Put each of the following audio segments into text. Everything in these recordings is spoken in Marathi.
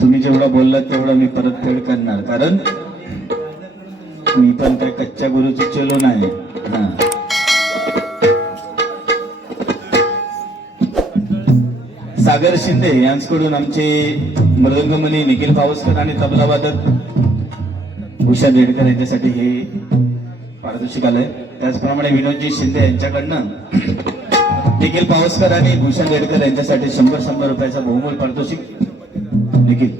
तुम्ही जेवढं बोललात तेवढं मी परतफेड करणार, कारण मी पण काय कच्च्या गुरुची चलो नाही. सागर शिंदे यांच्याकडून आमचे मृदंगमणी निखिल पावसकर आणि तबला वादक भूषा देडकर यांच्यासाठी हे पारितोषिक आलंय. त्याचप्रमाणे विनोदजी शिंदे यांच्याकडनं निखिल पावसकर आणि भूषण देडकर यांच्यासाठी 100 रुपयाचा बहुमूल्य पारितोषिक. निखिल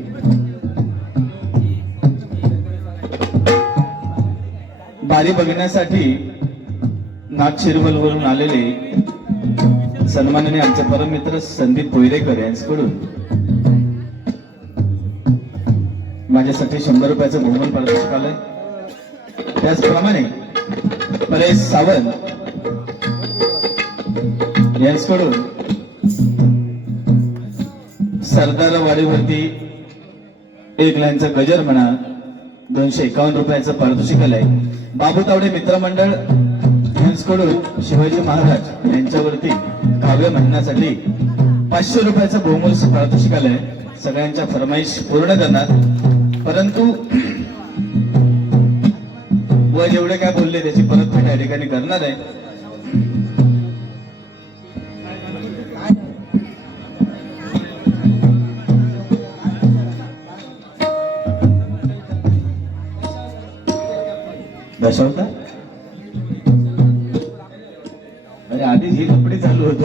बारी बघण्यासाठी नागशिरवल वरून आलेले सन्माननीय आमचे परममित्र संदीप पोयरेकर यांच्याकडून माझ्यासाठी 100 रुपयाचं बहुमूल्य पारितोषिक आलंय. त्याचप्रमाणे परेश सावंत यांच्याकडून सरदार वाडीवरती 1 लाईनचा गजर म्हणा 251 रुपयाचं पारितोषिक आलंय. बाबू तावडे मित्रमंडळ यांच्याकडून शिवाजी महाराज यांच्यावरती काव्य म्हणण्यासाठी 500 रुपयाचं बहुमूल्य पारितोषिक आलंय. सगळ्यांच्या फरमाईश पूर्ण करणार, परंतु व जेवढे काय बोलले त्याची परतफेड या ठिकाणी करणार आहे. दशावता अरे आधीच हे कपडे चालू होत.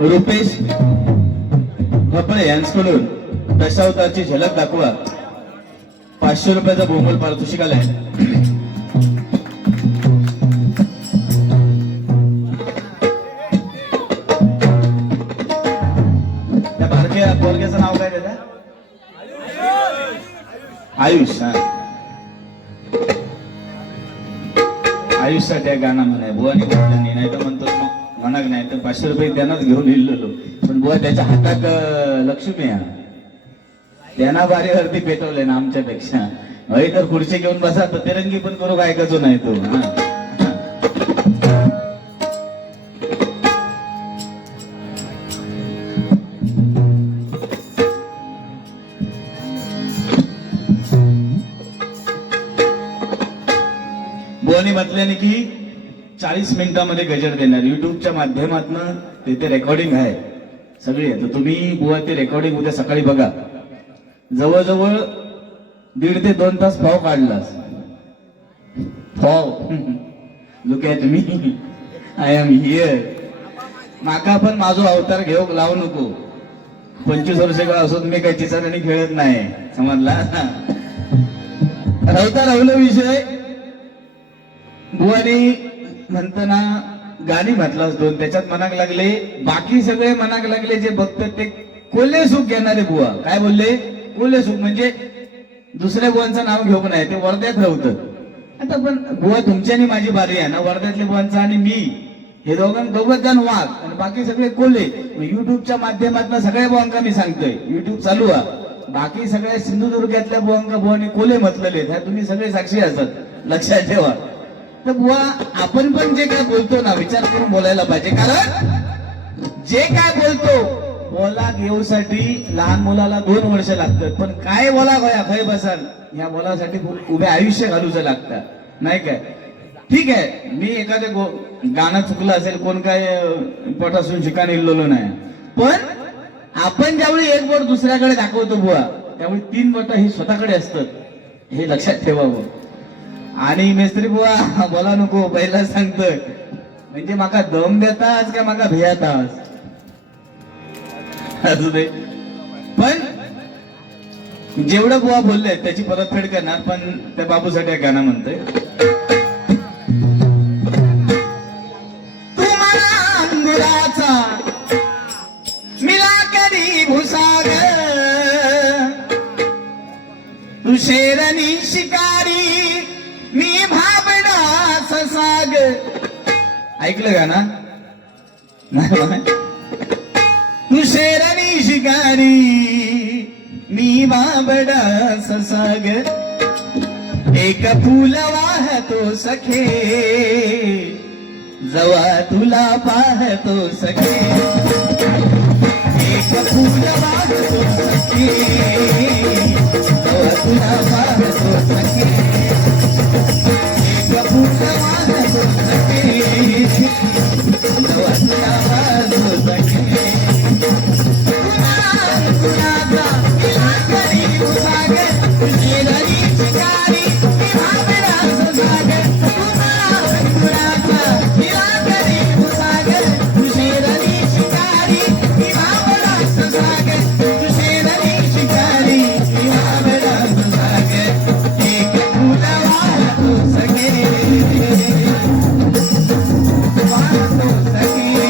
रुपेश भपळे यांच्याकडून दशावतारची झलक दाखवा 500 रुपयाचा बहुमूल्य पारितोषिक आलाय. त्या बारक्या पोरग्याचं नाव काय त्याचं? आयुष. आयुषसाठी गाणं म्हणाय बुवानी म्हटलं नाही तर म्हणतो म्हणाक नाही तर 500 रुपये त्यांनाच घेऊन लिहिलेलो, पण बुवा त्याच्या हातात लक्ष्मी आहे, त्यांना बारीवरती पेटवले ना आमच्यापेक्षा. हय तर खुर्ची घेऊन बसा तर तिरंगी पण करू ऐकायचो नाही तो. बुवानी म्हटल्याने की 40 मिनिटांमध्ये गजर देणार. युट्यूबच्या माध्यमातून तिथे रेकॉर्डिंग आहे सगळी आहे, तर तुम्ही बुवा ते रेकॉर्डिंग उद्या सकाळी बघा. जवळजवळ 1.5 ते 2 तास फाव काढलास. फाव look at me, I am here. माका पण माझो अवतार घेऊ लावू नको. 25 वर्ष का असो मी काही चिचाराने खेळत नाही, समजला. राहता राहुल विषय बुवानी म्हणताना गाणी म्हटलास 2, त्याच्यात मनाक लागले बाकी सगळे मनाक लागले जे बघतात ते कोल्हे सुख घेणारे बुवा. काय बोलले? कोल्हे सुख म्हणजे दुसऱ्या बुवांचं नाव घेऊ नाही, ते वर्ध्यात राहतात. आता पण बुवा तुमच्यानी माझी बारी आहे ना, वर्ध्यातल्या बुवांचं आणि मी हे दोघच जण वाघ आणि बाकी सगळे कोल्हे. युट्यूबच्या माध्यमातून सगळ्या बुवांका मी सांगतोय, युट्यूब चालू आहे. बाकी सगळ्या सिंधुदुर्गातल्या बुवांका बुवानी कोल्हे म्हटलेले, तुम्ही सगळे साक्षी असतात, लक्षात ठेवा. तर बुवा आपण पण जे काय बोलतो ना विचार करून बोलायला पाहिजे, कारण जे काय बोलतो बोला घेऊसाठी लहान मुलाला 2 वर्ष लागतात, पण काय बोला गया खय बसाल या बोलासाठी उभे आयुष्य घालूचं लागतं, नाही काय? ठीक आहे, मी एखादं गाणं चुकलं असेल, कोण काय पोटासून शिकाण इल्लेलो नाही, पण आपण ज्यावेळी एक बोट दुसऱ्याकडे दाखवतो बुवा, त्यावेळी 3 बोट ही स्वतःकडे असतात, हे लक्षात ठेवावं. आणि मेस्त्री बुवा बोला नको पहिला सांगतोय, म्हणजे माका दम देताच का माका भियाताच असू दे, पण जेवढं बुवा बोलले त्याची परतफेड करणार. पण त्या बाबूसाठी गाणं म्हणतोय. तुम्हाला अंगुराचा मिला कधी भुसाग, तू शेरणी शिकारी मी भाबडा ससाग. ऐकलं का ना? तू शेरणी शिकारी मी भाबडा ससाग, एक फूल वाहतो सखे जवा तुला पाहतो सखे एक फूल वाहतो सखे जवा तुला पाहतो सखे एक फूल वाहतो सखे जवा तुला पाहतो सखे कुणाचा तिला करी सागर शेजारी शिकारी भावनाचं सागर कुणाचा तिला करी सागर शेजारी शिकारी भावनाचं सागर शेजारी शिकारी भावनाचं सागर एक फुला वाहतो सखे वाहतो सखे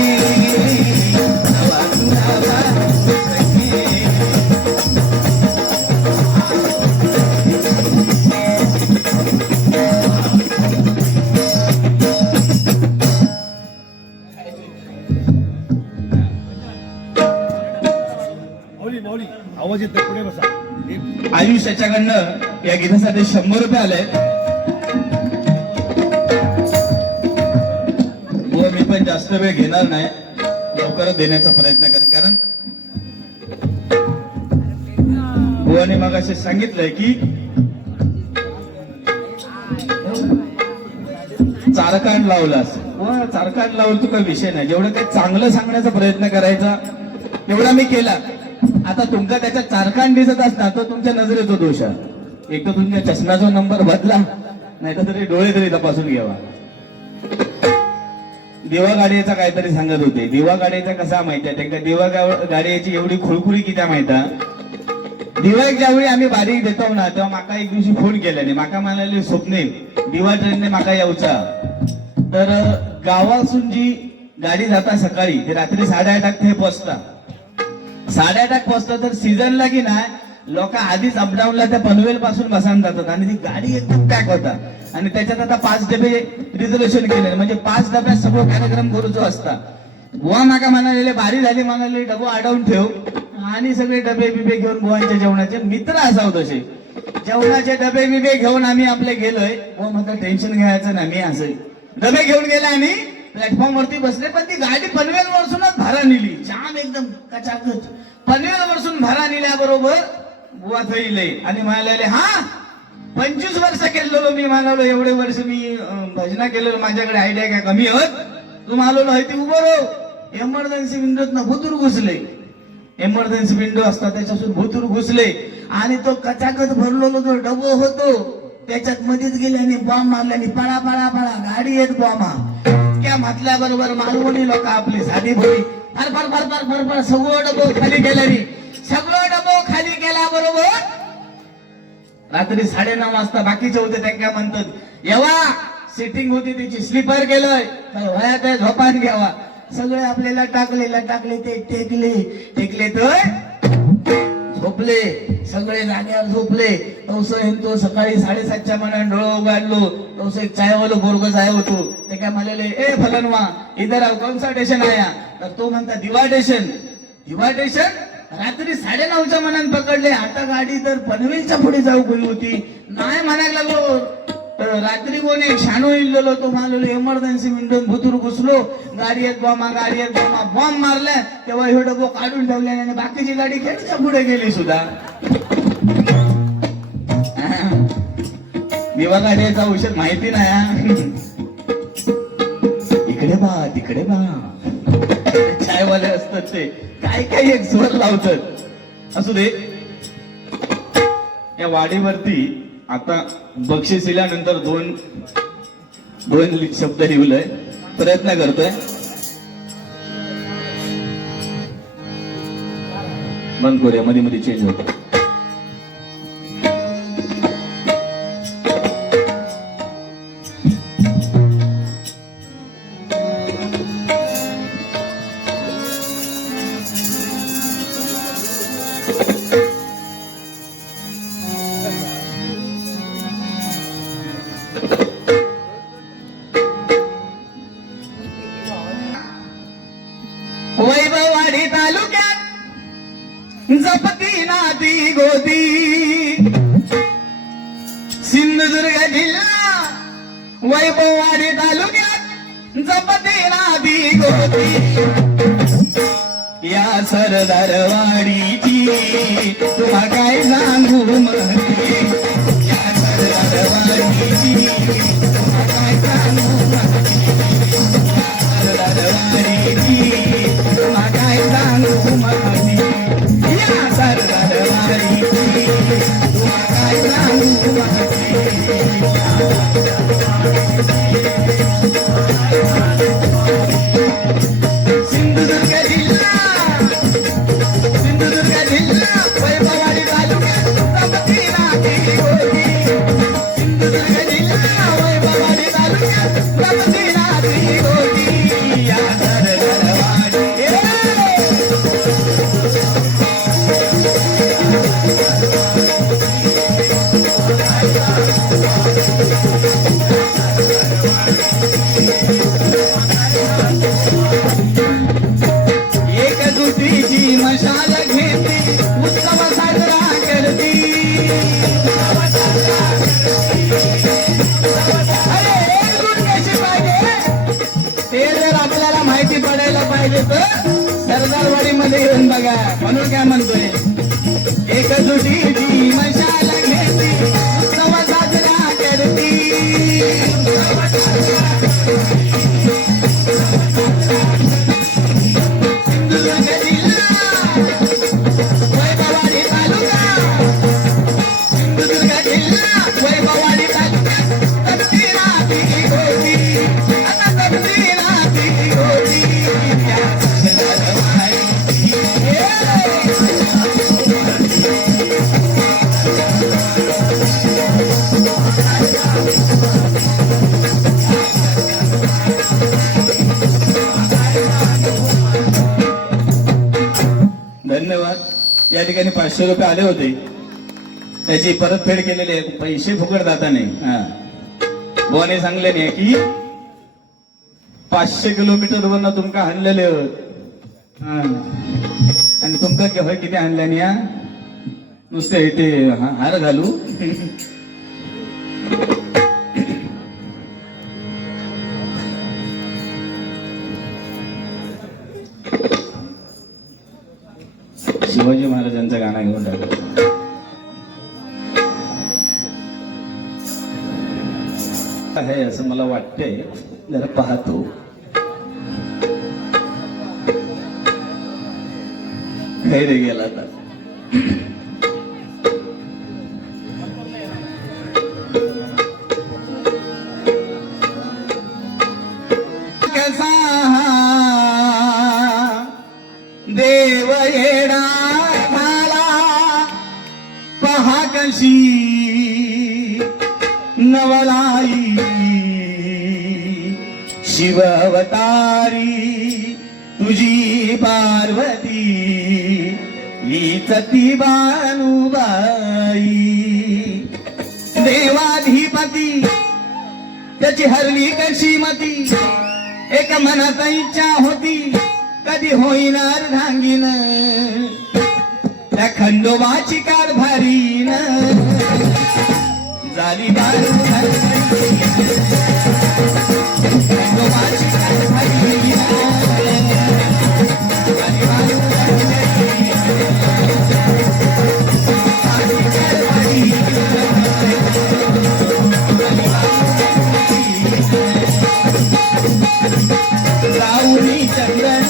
जवा तुला पाहतो सखे आवाज येत पुढे बसा. आयुष्याच्याकडनं या गीतासाठी 100 रुपये आले. व मी पण जास्त वेळ घेणार नाही, लवकरच देण्याचा प्रयत्न करेन. कारण बुवाने मग असे सांगितलंय की चारकांड लावलास. चारकांड लावलं तुका विषय नाही, जेवढं काही चांगलं सांगण्याचा प्रयत्न करायचा तेवढा मी केला. आता तुमचा त्याच्यात चारकांड दिसत असता तो तुमच्या नजरेचा दोष आहे. एक तर तुमच्या चष्म्याचा नंबर बदला, नाही तर तरी डोळे तरी तपासून घ्यावा. दिवा गाडीचा काहीतरी सांगत होते. दिवा गाडीचा कसा माहितीये त्यांना, दिवा गाडीची एवढी खुळखुळी किती माहिती. दिवा ज्यावेळी आम्ही बारीक देतो ना तेव्हा माका एक दिवशी फोन केल्याने माका म्हणाले स्वप्ने दिवा ट्रेनने माका यावचा. तर गावासून जी गाडी जाता सकाळी ते रात्री 8:30 हे पोचता. 8:30 पोचता तर सीझनला की नाही लोक आधीच अपडाऊनला त्या पनवेल पासून बसायला जातात आणि ती गाडी एकदम पॅक होता. आणि त्याच्यात आता 5 डबे रिझर्वेशन केले, म्हणजे 5 डब्यात सगळं कार्यक्रम करूचो असता. बुवा माका म्हणाले बारी झाली, म्हणाले डबो अडवून ठेव आणि सगळे डबे बिबे घेऊन बुवांच्या जेवणाचे मित्र असावं तसे जेवणाचे डबे बिबे घेऊन आम्ही आपले गेलोय. बुवा म्हणता टेन्शन घ्यायचं ना, मी असे डबे घेऊन गेला आणि प्लॅटफॉर्म वरती बसले. पण ती गाडी पनवेल वरसूनच भारा नेली, जाम एकदम कचाकच. पनवेल वरसून भारा नेल्याबरोबर बुवा थैले आणि म्हणाले हा 25 वर्ष केलेलो मी. म्हणालो एवढे वर्ष मी भजना केलेलो, माझ्याकडे आयडिया काय कमी होत. तू म्हणालो ती उभं राहो. एमर्जन्सी विंडोत ना भुतूर घुसले. एमर्जन्सी विंडो असतात त्याच्यातून भुतूर घुसले आणि तो कचाकच भरलेलो जो डबो होतो त्याच्यात मध्येच गेले आणि बॉम्ब मारल्याने पळा पळा पळा गाडी येत बॉम्ब त्या म्हटल्याबरोबर मालवणी लोक आपली साधी भोळी फार फार फार फार फार फार सगळं डबो खाली गेल्याने सगळं डबो खाली गेल्याबरोबर रात्री 9:30 वाजता बाकीचे होते त्या म्हणतात येवा सिटिंग होती त्याची स्लीपर गेलोय वयात झोपान घ्यावा. सगळे आपल्याला टाकले ते टेकले तर झोपले. सगळे जाग्यावर झोपले. तो सकाळी 7:30च्या मनात डोळं उघडलो. तो एक चायवालो बोर्ग जाय होतो. ते काय म्हणाले ए फलनवा इधर आओ, कौन सा स्टेशन आया. तर तो म्हणता दिवा स्टेशन. रात्री 9:30च्या मनात पकडले. आता गाडी तर पनवेलच्या पुढे जाऊ गेली होती. नाही म्हणायला लागलो. रात्री कोणी 96 इल्लो तो म्हणालो एमर्जन्सी विंडोन भुतूर घुसलो. गाडी येत बॉम्ब मारल्या. तेव्हा हे डबो काढून ठेवले आणि बाकीची गाडी खेळच्या पुढे गेली सुद्धा. दिवा गाडीचा औषध माहिती नाही. इकडे बा तिकडे बा चायवाले असतात ते काय एक स्वर लावतात. असू दे. या वाडीवरती आता बक्षीस दिल्यानंतर दोन शब्द लिहिलंय, प्रयत्न करतोय. बंद करूया, मध्ये मध्ये चेंज होतो. वैभववाडी तालुक्यात जपती नाती गोती सिंधुदुर्ग वैभववाडी तालुक्यात जपती नादी गोती या सरदारवाडीची तुम्हा काय सांगू म्हणते या सरदारवाडीची तुम्हा काय सांगू सरदारवाडीची तुम्हा काय सांगू म्हणते या सरदारवाडीची तुम्हा काय सांगू म्हणते सिंधुदुर्ग जिल्हा वैभववाडी तालुक्यात जपती नादी गोती सिंधुदुर्ग जिल्हा वैभववाडी तालुक्यात जपती नादी गोती या सरदारवाडी एकजुटीची मशाल घेते उत्सव साजरा करते अरे एकजूट कशी पाहिजे ते जर आपल्याला माहिती पडायला पाहिजे तर सरदारवाडी मध्ये येऊन बघा म्हणून काय म्हणतोय एकजुटीची मशाल घेते उत्सव साजरा करते सिंधुदुर्ग जिल्हा वैभववाडी तालुका सिंधुदुर्ग जिल्हा वैभववाडी तालुक्यात जपती नादी गोती आता जपती नादी गोती या सरदारवाडीची धन्यवाद. या ठिकाणी 500 रुपये आले होते त्याची परतफेड केलेली आहे. पैसे फुकट जाता नाही. बुवाने सांगले नाही की 500 किलोमीटर वरनं तुमका आणलेले आणि तुमका केव्हा किती आणल्याने या नुसते इथे हार घालू शिवाजी महाराजांचा गाणं घेऊन टाकलं. आहे असं मला वाटतंय जरा पाहतो. खैरे गेला आता. कसा देव येडा झाला पहा कशी नवलाई शिव अवतारी तुझी पार्वती हीच ती बानुबाई देवाधिपती त्याची हरली कशी मती एक मनात इच्छा होती कधी होईनार धांगीन त्या खंडोबाची कारभारीन झाली बारू खंडोबाची कारभारीन झाली बारू राऊरी चंदन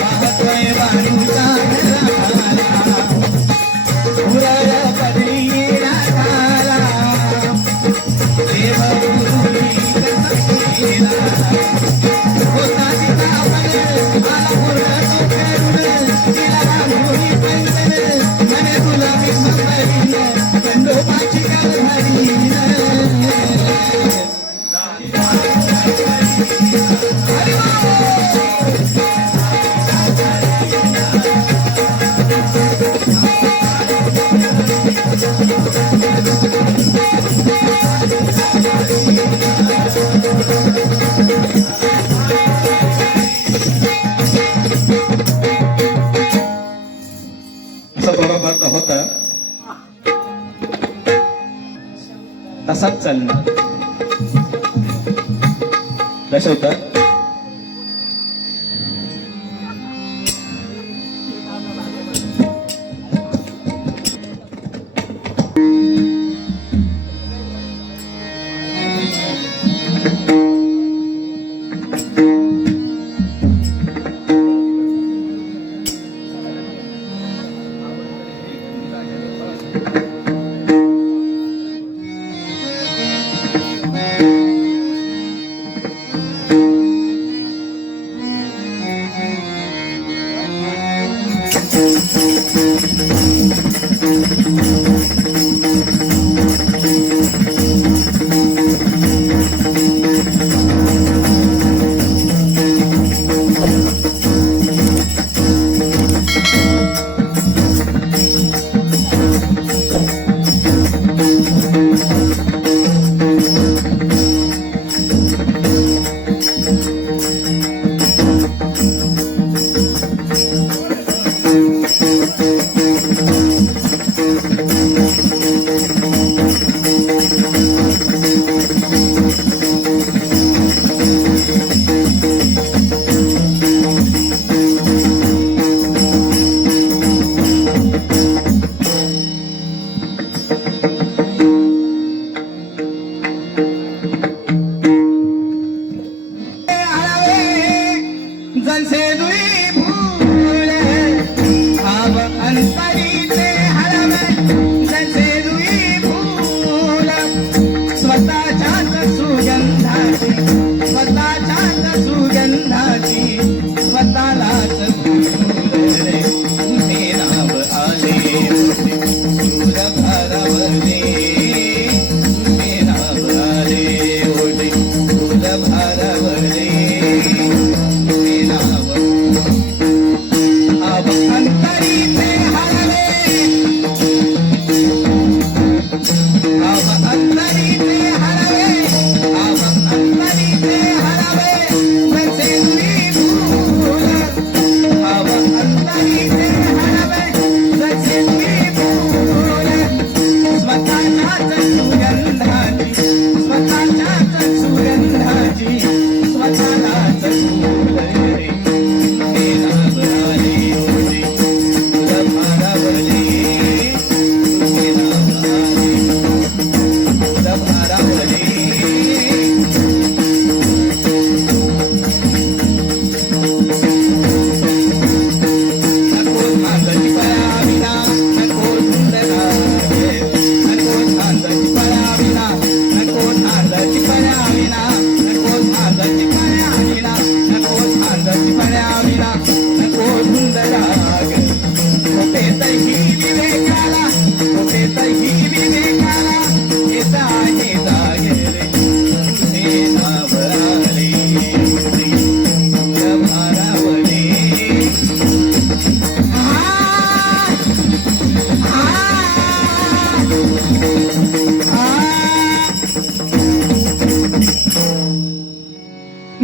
पाहतोय बाणूचा घराला उरळ पदरी राखाला दशवतार जैसे दुई फूल अब अंतरीचे हरवे जैसे दुई फूल स्वतःच्याच सुगंधाची स्वतःच्याच सुगंधाची स्वतःलाच फुलले तुझे नाव आले दूर भारावले तुझे नाव आले ओढे दूर भारावले अब अंतरीचे हरवे अब अंतरीचे हरवे अब अंतरीचे हरवे जैसे दुई फूल अब अंतरीचे हरवे जैसे दुई फूल स्वतःच्याच सुगंधाची स्वतःच्याच सुगंधाची स्वतःलाच फुलले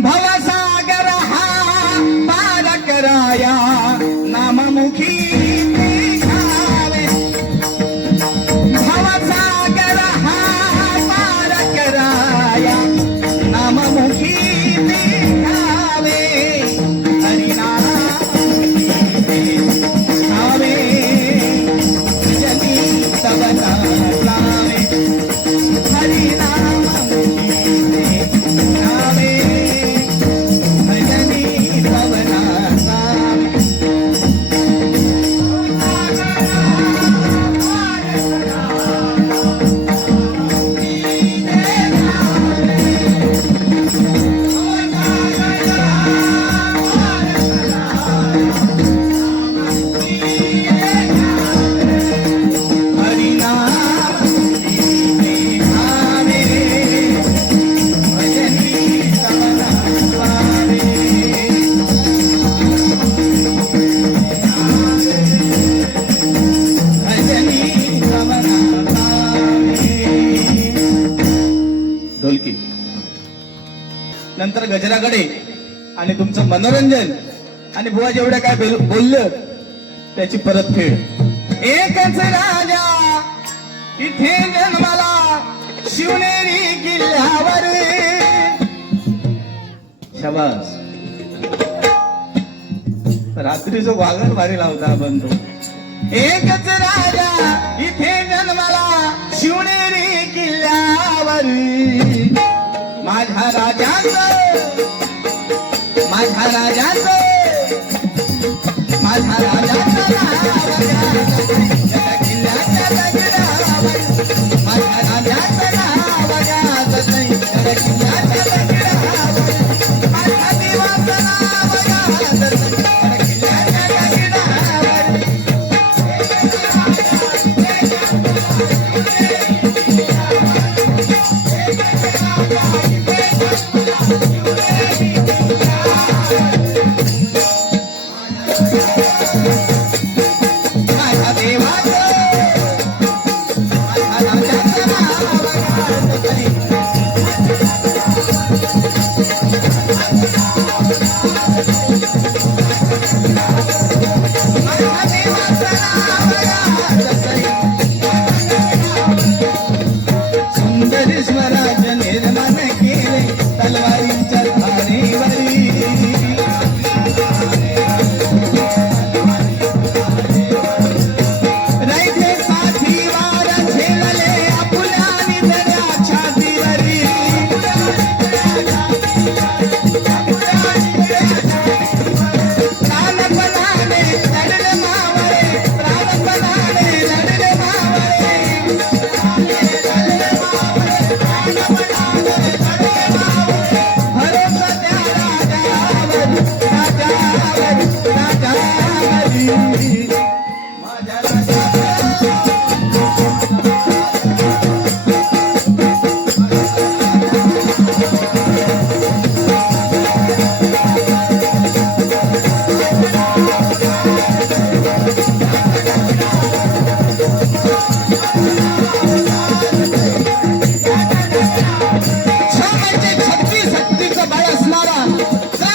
भवसागर हा पार कराया नाममुखी निघावे भवसागर हा पार कराया नाममुखी निघावे हरिनाम आवे जनी तवना लावे हरिनाम आवे ढोलकी नंतर गजराकडे आणि तुमचं मनोरंजन आणि बुवा जेवढ्या काय बोललं त्याची परतफेड एकच राजा इथे जन्माला शिवनेरी किल्ल्यावर शाबास. रात्रीचं वागण भारी लावता आपण तो. एकच राजा इथे जन्माला शिवनेरी किल्ल्यावर. माझ्या राजाचं माझ्या राजाचं माझ्या राजाचं किल्ल्याच्या दगडावर. माझ्या राजाचं नाव गाजत नाही किल्ल्याच्या दगडावर. माझ्या देवाचं नाव गाजत नाही किल्ल्याच्या दगडावर. माझ्या देवाचं माझ्या राजाचं नाव गाजत नाही. माझ्या देवाचं नाव गाजत नाही. सुंदर स्वराज निर्माण केले तलवारीच्या धारेवरी. रयते साथी वार झेलले आपुल्या निधड्या छातीवरी. प्राणपणाने लढले मावळे प्राणपणाने लढले मावळे. भरोसा त्या राजावर राजावर राजावरी. माझ्या म्हणजे छत्तीस शक्तीचं बळ असणारा,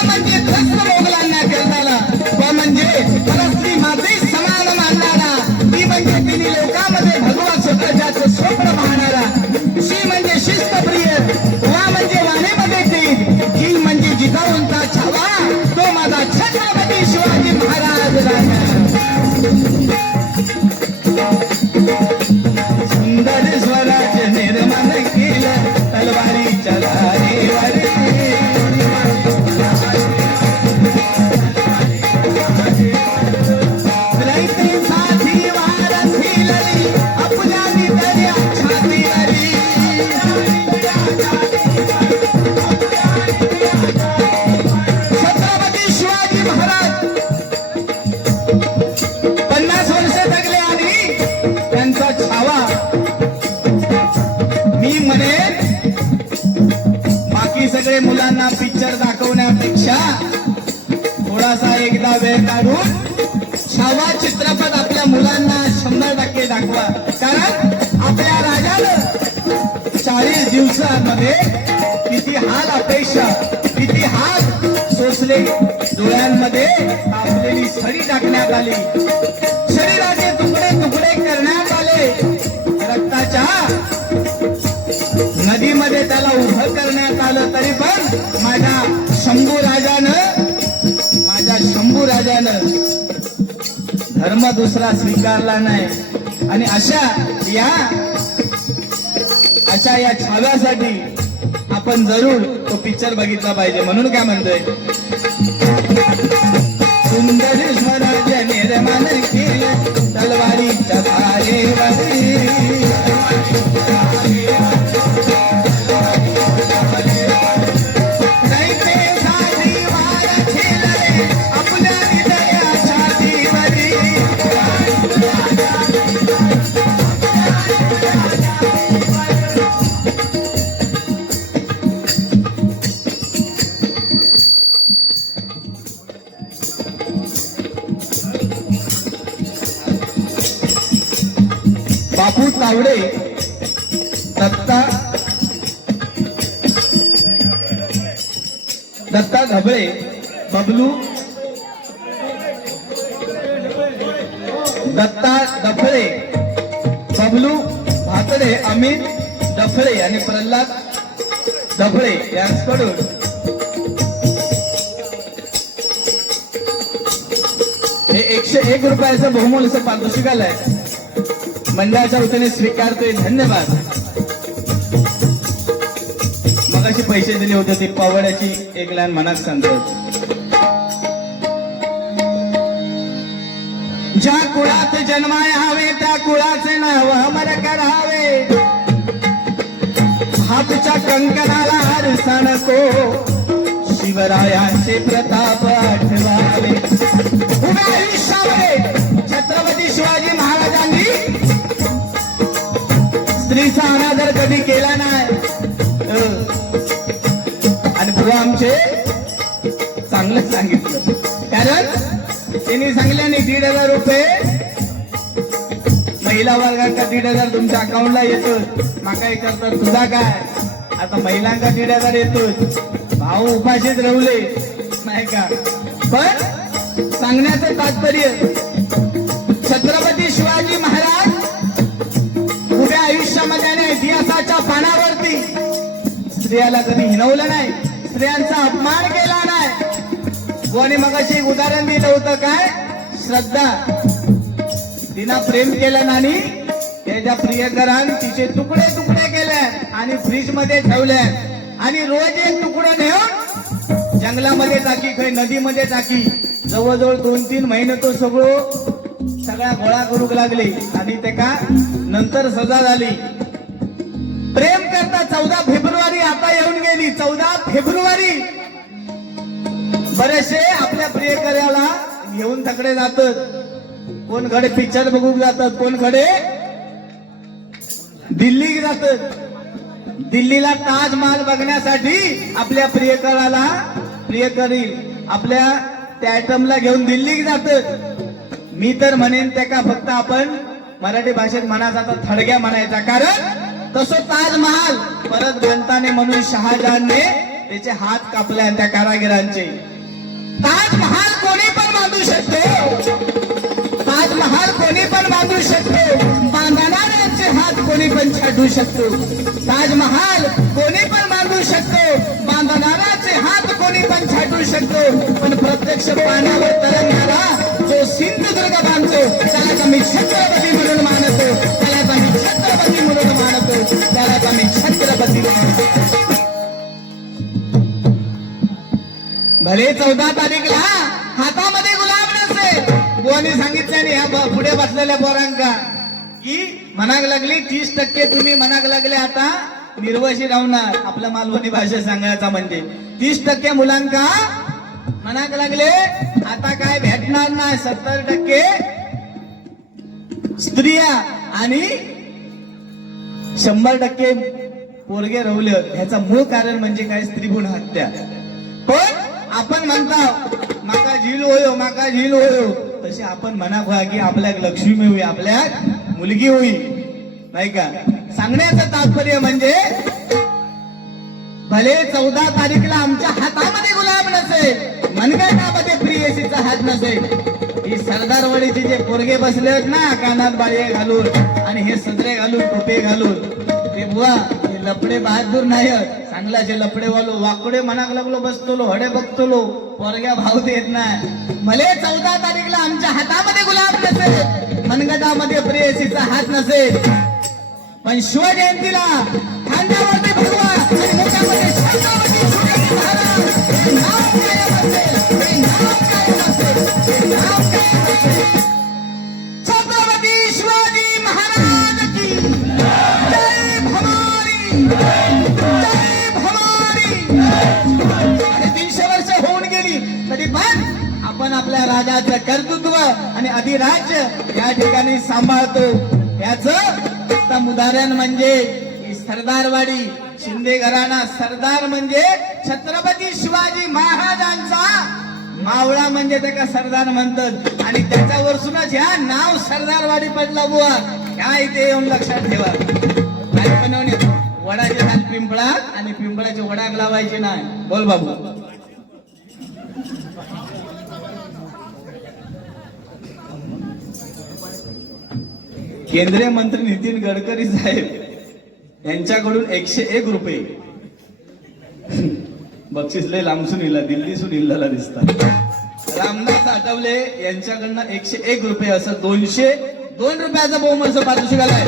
म्हणजे त्रस्त मोगलांना केलताला, म्हणजे परस्त्री माते समान मानणारा, ती म्हणजे तिन्ही लोकांमध्ये भगवा स्वतःचं स्वप्न पाहणारा, शी म्हणजे शिस्तप्रिय, वा म्हणजे वाणीमध्ये ती, ही म्हणजे जिजाऊंचा छावा, तो माझा छत्रपती शिवाजी महाराज राजा. सुंदर स्वराज निर्माण केलं तलवारीच्या धारेवर. रयते साथी वार झेलली आपुल्या निधड्या छातीवरी. छत्रपती शिवाजी महाराज 50 वर्ष जगले आणि त्यांचा छावा मी म्हणेन बाकी सगळे मुलांना पिक्चर दाखवण्यापेक्षा थोडासा एकदा वेळ काढून छावा चित्रपट आपल्या मुलांना 100% दाखवा. कारण आपल्या राजानं 40 दिवसांमध्ये किती हाल अपेक्षा किती हाल सोसले. डोळ्यांमध्ये तापलेली सडी टाकण्यात आली, शरीराचे तुकडे तुकडे करण्यात आले, रक्ताच्या नदीमध्ये त्याला उभं करण्यात आलं. तरी पण माझ्या शंभू राजानं धर्म दुसरा स्वीकारला नाही. आणि अशा या छाव्यासाठी आपण जरूर तो पिक्चर बघितला पाहिजे. म्हणून काय म्हणतोय, सुंदर स्वराज निर्माण केलं तलवारीच्या धारेवरी. रयते साथी वार झेलले आपुल्या निधड्या छातीवरी. बापू तावडे, दत्ता घबळे, बबलू दत्ता डफळे, बबलू भातडे, अमित डफळे आणि प्रल्हाद डफळे यांच्याकडून 1 रुपयाचं बहुमूल्यचं पारितोषिक आलंय. मंडळाच्या वतीने स्वीकारतोय. धन्यवाद. मगाशी पैसे दिले होते ते पावड्याची एक लाईन मनात सांगतात. ज्या कुळात जन्माय हवे त्या कुळाचे नाव अमर करावे. हातच्या कंकणाला आरसा नको शिवरायांचे प्रताप आठवावे. उभ्या आयुष्यामध्ये छत्रपती शिवाजी महाराजांनी स्त्रीचा अनादर कधी केला नाही. आणि पुढे आमचे चांगलं सांगितलं. कारण त्यांनी सांगल्याने 1,500 रुपये महिला वर्गांका 1,500 तुमच्या अकाउंटला येतो. माका करतात तुझा काय. आता महिलांका 1,500 येतो. भाऊ उपाशीच रवले नाही का. पण सांगण्याचं तात्पर्य छत्रपती शिवाजी महाराज उभ्या आयुष्यामध्ये आणि इतिहासाच्या पानावरती स्त्रियाला कधी हिणवलं नाही. स्त्रियांचा अपमान केला नाही. कोणी मगाशी एक उदाहरण दिलं होतं काय. श्रद्धा तिनं प्रेम केलं आणि त्याच्या प्रियकरान तिचे तुकडे तुकडे केले आणि फ्रीज मध्ये ठेवले आणि रोज एक तुकडं नेऊन जंगलामध्ये टाकी काही नदीमध्ये टाकी. जवळजवळ 2-3 महिने तो सगळा गोळा करू लागले आणि ते का नंतर सजा झाली. प्रेम करता 14 फेब्रुवारी आता येऊन गेली. 14 फेब्रुवारी बरेचसे आपल्या प्रियकराला घेऊन तकडे जातात. कोण कडे पिक्चर बघू जातात. कोण कडे दिल्ली जातात. दिल्लीला ताजमहाल बघण्यासाठी आपल्या प्रियकरी आपल्या त्या आयटमला घेऊन दिल्ली जातात. मी तर म्हणेन त्या का फक्त आपण मराठी भाषेत म्हणायचा तर थडग्या म्हणायचा. कारण तसं ताजमहाल परत बांधताना म्हणून शहाजहानने त्याचे हात कापले त्या कारागिरांचे. ताजमहाल कोणी पण बांधू शकतो. ताजमहाल कोणी पण बांधू शकतो. बांधणाऱ्यांचे हात कोणी पण छाटू शकतो. ताजमहाल कोणी पण बांधू शकतो. बांधणाऱ्याचे हात कोणी पण छाटू शकतो. पण प्रत्यक्ष पाण्यावर तरंगणारा जो सिंधुदुर्ग बांधतो त्याला मी छत्रपती म्हणून मानतो. त्याला मी छत्रपती म्हणून मानतो. त्याला मी छत्रपती मानतो. भले 14 तारीखला हातामध्ये गुलाब नसे. बुवानी सांगितल्याने ह्या पुढे बसलेल्या पोरांका की मनाक लागली 30% तुम्ही मनाक लागले आता निर्वशी राहणार. आपल्या मालवणी भाषेत सांगायचा म्हणजे 30% मुलांका मनाक लागले आता काय भेटणार नाही. 70% स्त्रिया आणि 100% पोरगे रवले. ह्याचं मूळ कारण म्हणजे काय स्त्रीगुण हत्या. पण आपण म्हणतो माका झील होयो माका झील होयो. तसे आपण म्हणा की आपल्या लक्ष्मी होई आपल्या मुलगी होई नाही का. सांगण्याचं तात्पर्य म्हणजे भले 14 तारीखला आमच्या हातामध्ये गुलाब नसेल मनगटामध्ये प्रियसीचा हात नसेल. ही सरदारवाडीचे जे पोरगे बसले आहेत ना कानात बाळे घालून आणि हे सदरे घालून टोपे घालून ते बुवा हे लपडे बहादूर नाही. चांगलाचे लपडे वालो वाकडे मनाक लागलो बसतोलो हडे बघतोलो पोरग्या भाव देत नाही. भले 14 तारीखला आमच्या हातामध्ये गुलाब नसेल मनगटामध्ये प्रेयसीचा हात नसेल पण शिवजयंतीला खांद्यावरती भगवा आणि मुखामध्ये छत्रपती शिवाजी महाराज हे नाव कायम असेल. हे नाव कायम असेल. हे नाव कायम असेल. छत्रपती शिवाजी महाराज की जय भवानी. जय भवानी. आणि 300 वर्ष होऊन गेली तरी पण आपण आपल्या राजाचं कर्तृत्व आणि अधिराज्य या ठिकाणी सांभाळतो. याचं उत्तम उदाहरण म्हणजे ही सरदारवाडी शिंदे घराणा. सरदार म्हणजे छत्रपती शिवाजी महाराजांचा मावळा म्हणजे त्याला सरदार म्हणतात आणि त्याच्यावरसूनच ह्या नाव सरदारवाडी पडला बुवा. ह्या इथे येऊन लक्षात ठेवा. काय बनवणे वडाचे झाड पिंपळात आणि पिंपळाचे वडाक लावायचे नाही. बोल बाबू. केंद्रीय मंत्री नितीन गडकरी साहेब यांच्याकडून 101 रुपये बक्षीस लय लांबसून इला दिल्लीसून इल्लाला दिसतात. रामदास आठवले यांच्याकडनं 101 रुपये असं 202 रुपयाचं बहुमत पारितोषिक आलंय.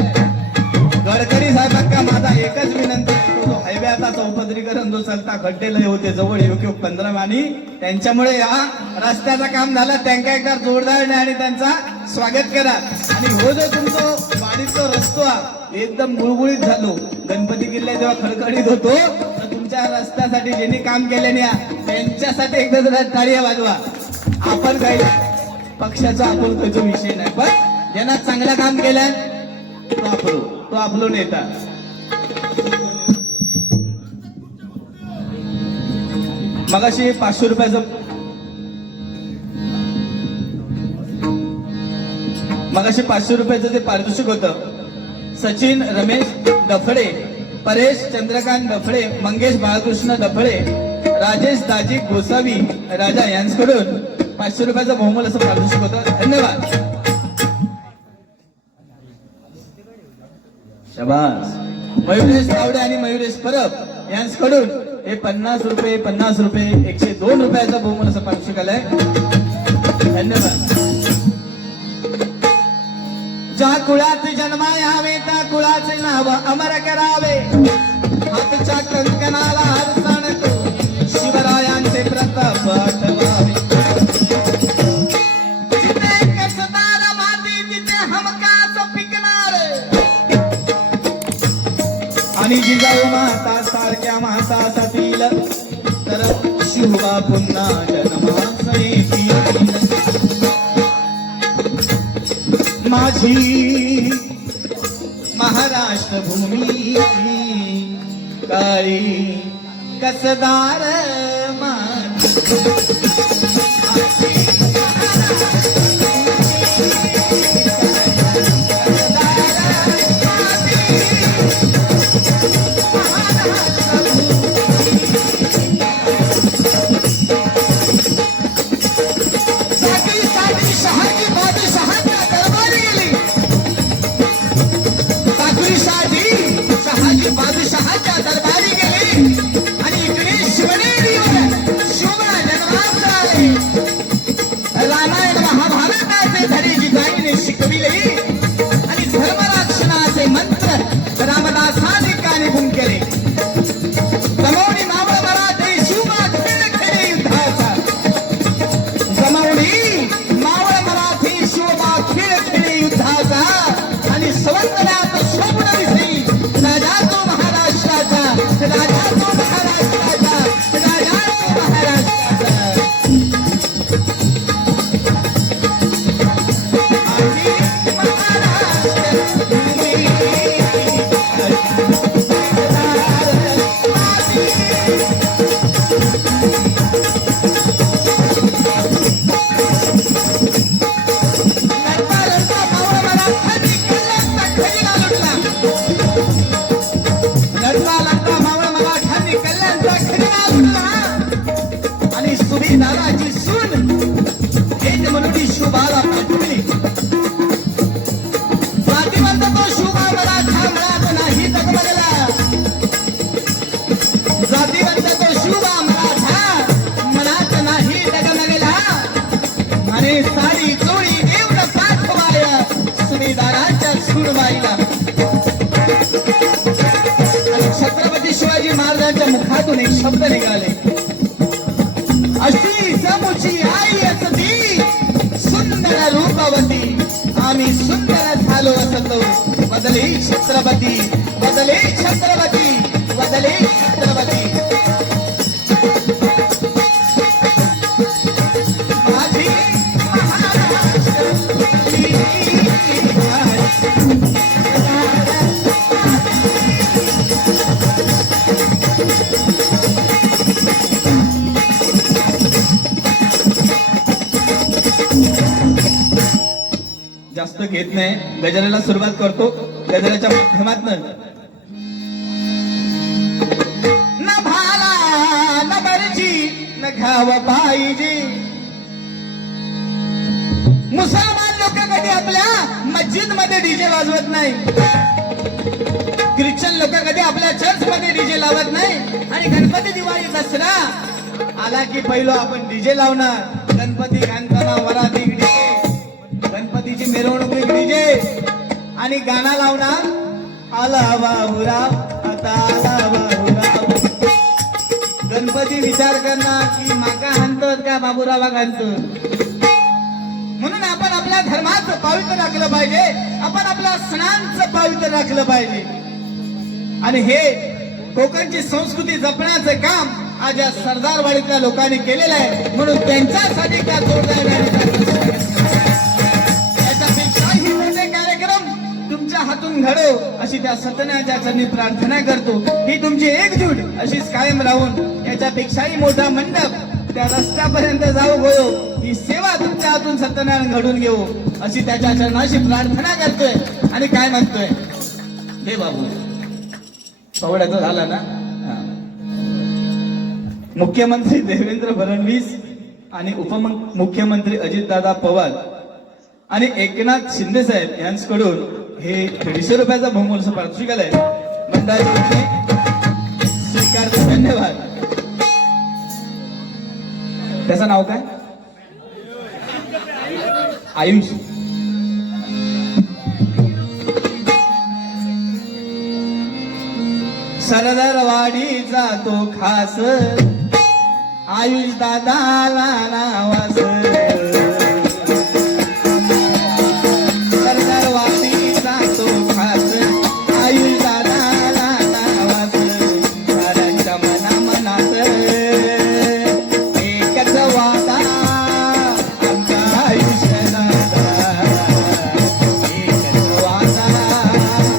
गडकरी साहेबांका माझा एकच विनंती आहे, तो हायवेचा चौपदरीकरण जो चलता खड्डे लय होते जवळ योग्य 15 आणि त्यांच्यामुळे या रस्त्याचं काम झालं. त्यांना एकदा जोरदार आणि त्यांचा स्वागत करा. आणि हो जो तुमचा वाडीचा रस्तो एकदम गुळगुळीत झालो, गणपती किल्ले जेव्हा खडखडीत होतो तर तुमच्या रस्त्यासाठी ज्यांनी काम केले नाही त्यांच्यासाठी एकदा जरा टाळ्या वाजवा. आपण काही पक्षाचा आपुलकीचा विषय नाही, पण ज्यांना चांगलं काम केलं तो आपलो नेता. मगाशी 500 रुपयाचं ते पारितोषिक होतं. सचिन रमेश डफळे, परेश चंद्रकांत डफळे, मंगेश बाळकृष्ण डफळे, राजेश दाजी गोसावी राजा यांच्याकडून 500 रुपयाचं बहुमूल्य असं पारितोषिक होतं. धन्यवाद. शाबास. मयुरेश तावडे आणि मयुरेश परब यांच्याकडून हे 50 रुपये 102 रुपयाचं बहुमूल्य असं पारितोषिक आलंय. धन्यवाद. ज्या कुळात जन्मा यावे त्या कुळाचे नाव अमर करावे. हातच्या कंकणाला हरसण शिवरायांचे प्रताप आठवावे. जिथे कसदार माती तिथे हमखास पिकणार. आणि जिजाऊ माता सारख्या मातासाठील तर शिवबा पुन्हा जन्मास येतील. माझी महाराष्ट्र भूमी काळी कसदार बादशहाच्या दरबारी गेले आणि इकडे शिवनेरीवर शिवबा जन्मास आले. रामायण महाभारताचे धडे जिजाईने शिकविले आणि धर्मरक्षणाचे मंत्र रामदासाने कानिभून केले. जमवणी मावळ मराठे शिवबा खेळ युद्धाचा. जमवणी मावळ मराठी शिवबा खेळ युद्धाचा. आणि सवंगल्यात स्वप्न दिसली राजा तो महाराष्ट्राचा, राजा तो महाराष्ट्राचा, राजा तो महाराष्ट्राचा. माझी महाराष्ट्र भूमी आणि सुभेदाराची सून एक म्हणून शिवबाला पाठवली. जातीवंत तो शिवबा मराठा मनात नाही डगमगला. जातीवंत तो शिवबा मराठा मनात नाही डगमगला. आणि साडी चोळी देऊन पाठवाया सुभेदाराच्या सूनबाईला. छत्रपती शिवाजी महाराजांच्या मुखातून एक शब्द निघाले. अशी समुची आई असती सुंदर रूपवती. आम्ही सुंदर झालो असतो. बदले छत्रपती, बदले छत्रपती, बदले छत्रपती. माझी महाराष्ट्र जास्त घेत नाही. गजराला सुरुवात करतो. गजराच्या माध्यमातून न भाला न बरची न घ्याव पाहिजे. मुसलमान लोक कधी आपल्या मस्जिद मध्ये डीजे वाजवत नाही. ख्रिश्चन लोक कधी आपल्या चर्च मध्ये डीजे लावत नाही. आणि गणपती दिवाळी दसरा आला की पहिलो आपण डीजे लावणार. गणपती घालताना वरात इकडे गणपतीची मिरवणूक इकडे आणि गाणं लावणार आला बाबूराव आता आला बाबूराव. गणपती विचार करणार की माका हाणतात का बाबूरावा घालतात. म्हणून आपण आपल्या धर्माचं पावित्र्य राखलं पाहिजे, आपण आपल्या सणांचं पावित्र्य राखलं पाहिजे. आणि हे कोकणची संस्कृती जपण्याचं काम आज या सरदारवाडीतल्या लोकांनी केलेलं आहे. म्हणून त्यांच्यासाठी त्या जोरदार याच्यापेक्षाही मोठे कार्यक्रम तुमच्या हातून घडो अशी त्या सत्यनाच्या चरणी प्रार्थना करतो. ही तुमची एकजूट अशीच कायम राहून याच्यापेक्षाही मोठा मंडप त्या रस्त्यापर्यंत जाऊ गयो, ही सेवा तुमच्या हातून सत्यनारायण घडून घेऊ अशी त्याच्या चरणाशी प्रार्थना करतोय. आणि काय म्हणतोय हे बाबू सोहळ्याचं झालं ना. मुख्यमंत्री देवेंद्र फडणवीस आणि उपमुख्यमंत्री अजितदादा पवार आणि एकनाथ शिंदे साहेब यांच्याकडून हे 150 रुपयाचा बहुमूल्य पारितोषिक आलंय. मंडळाचे स्वीकारते, धन्यवाद. त्याचं नाव काय? आयुष. सरदारवाडीचा तो खास आयुष दादाला नावास. सरदारवाडीचा तो खास आयुष दादाला नावास. साऱ्यांच्या मनामनात एकच वादा आमचा आयुष दादा. एकच वादा आमचा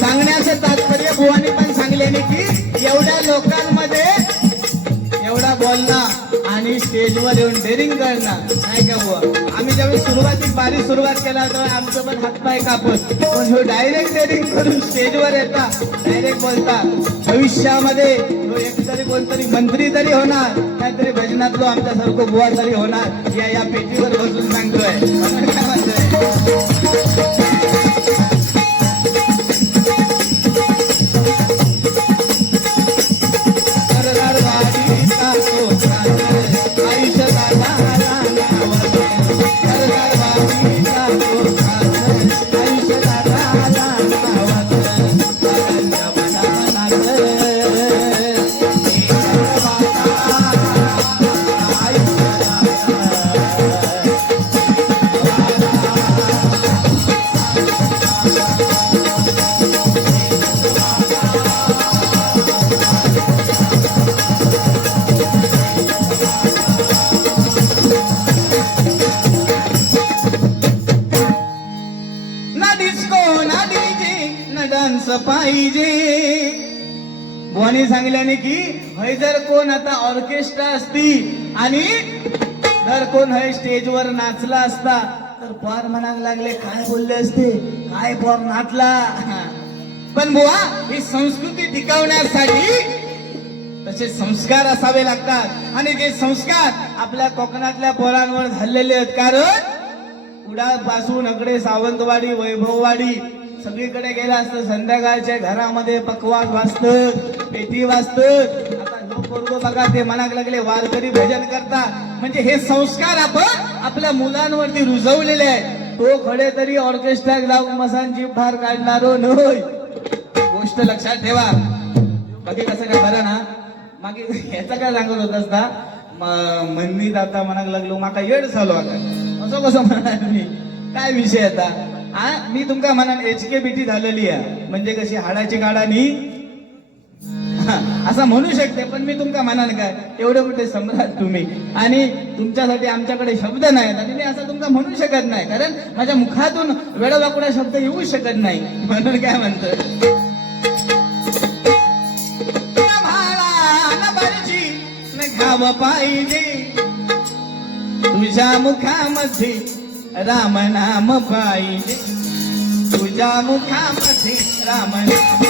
सांगण्याचं तात्पर्य बुवानी पण सांगले की एवढ्या लोकांमध्ये एवढा बोलणं आणि स्टेजवर येऊन डेअरिंग करणं नाही का बुवा. आम्ही ज्यावेळी बारीक सुरुवात केला तेव्हा आमचं पण हातपाय कापत, पण हो डायरेक्ट डेअरिंग करून स्टेजवर येता, डायरेक्ट बोलता. भविष्यामध्ये तो एक तरी कोणतरी मंत्री तरी होणार, नाहीतरी भजनातलो आमच्यासारखं बुवा तरी होणार. या पेटीवर बसून सांगतोय. काय म्हणतोय पाहिजे. बुवानी सांगल्याने की हय जर कोण आता ऑर्केस्ट्रा असती आणि जर कोण हय स्टेजवर नाचला असता तर फार म्हणायला लागले काय बोलले असते, काय फार नाचला. पण बुवा ही संस्कृती टिकवण्यासाठी तसे संस्कार असावे लागतात. आणि जे संस्कार आपल्या कोकणातल्या पोरांवर झालेले आहेत. कारण कुडाळपासून अकडे सावंतवाडी वैभववाडी सगळीकडे गेला असतं संध्याकाळच्या घरामध्ये पकवान वाजतं, पेटी वाजतं. आता लोक पोरगो बघा ते मनाक लागले वारकरी भजन करतात. म्हणजे हे संस्कार आपण आपल्या मुलांवरती रुजवलेले आहे. तो खडे तरी ऑर्केस्ट्रा जाऊन मसांची फार काढणारो नव्हे. गोष्ट लक्षात ठेवा. बाकी कसं काय बरं ना. मागे ह्याचा काय सांगत होत असता मंदिर आता मनाक लागलो माका येड झालो. आता असं कसं म्हणणार मी, काय विषय आता. मी तुमका म्हणा HKBT झालेली आहे म्हणजे कशी हाडाची गाडानी असं म्हणू शकते. पण मी तुमका म्हणाल काय एवढे मोठे सम्राट तुम्ही आणि तुमच्यासाठी आमच्याकडे शब्द नाहीत आणि मी असं तुमका म्हणू शकत नाही. कारण माझ्या मुखातून वेडवाकुडा शब्द येऊ शकत नाही. म्हणून काय म्हणतो घाव पाहिजे तुझ्या मुखामध्ये राम नाम पाहिजे, तुझ्या मुखामध्ये राम नाम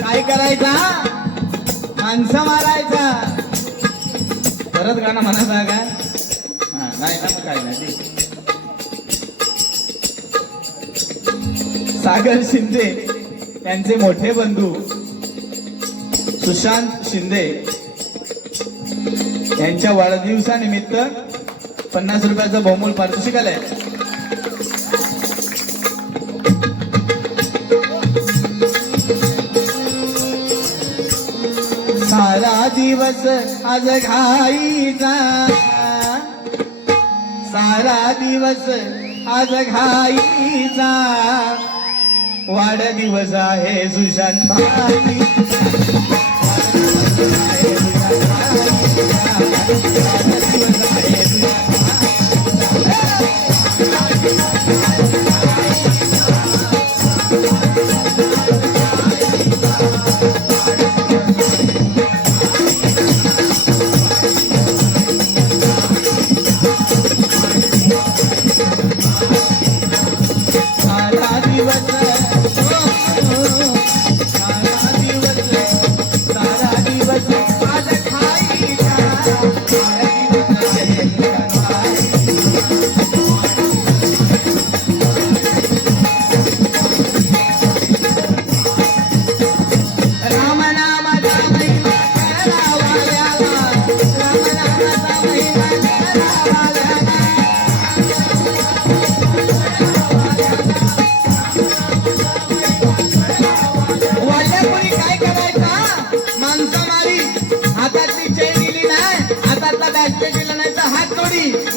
काय करायचा, माणसं मारायचा. परत गाणं म्हणायचं काय? हा नाही ना, मग काय नाही. सागर शिंदे यांचे मोठे बंधू सुशांत शिंदे यांच्या वाढदिवसानिमित्त 50 रुपयाचं बहुमूल्य पारितोषिक आलंय. सारा दिवस आज घाईचा, सारा दिवस आज घाईचा, वाढदिवस आहे सुशांत भाई.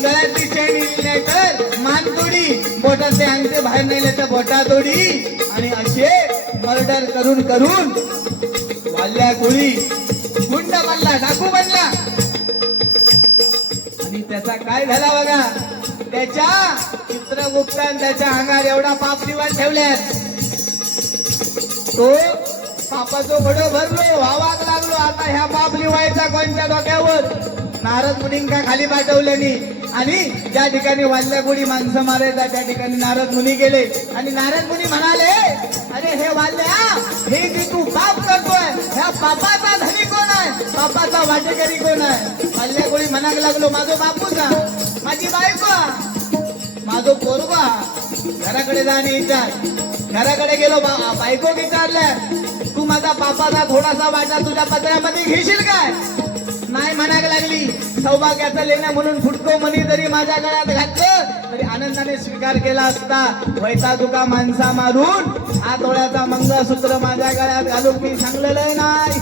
गळ्यातली चेन नाही तर मान तोडी, बोटातले अंगठे बाहेर नेले तर बोटा तोडी. आणि असे मर्डर करून करून वाल्या गोळी गुंड बनला, डाकू बनला. आणि त्याचा काय झाला बघा, त्याच्या चित्रगुप्तान त्याच्या अंगावर एवढा पाप दिवस ठेवल्यात. तो पापाचं घडं भरलो, वावाक लागलो. आता ह्या पाप लिवायचा कोणत्या डोक्यावर? नारद मुनींका खाली पाठवल्यानी. आणि ज्या ठिकाणी वाल्या गोळी माणसं मारायचा त्या ठिकाणी नारद मुनी गेले. आणि नारद मुनी म्हणाले, अरे हे वाल्या, हे जे तू पाप करतोय, ह्या पापाचा धनी कोण आहे? पापाचा वाटेकरी कोण आहे? वाल्या गोळी म्हणायला लागलो, माझो बापूचा, माझी बायको, माझो पोरगा. घराकडे जाणे विचार. घराकडे गेलो, बायको विचारल्या, तू माझा पापाचा थोडासा वाटा तुझ्या पत्र्यामध्ये घेशील काय? नाही म्हणायला लागली. सौभाग्याचं लेण्या म्हणून फुटको मनी जरी माझ्या गळ्यात घातलं तरी आनंदाने स्वीकार केला असता. वैता तुका माणसा मारून 8 तोळ्याचा मंगळसूत्र माझ्या गळ्यात घालून मी सांगलेलं नाही.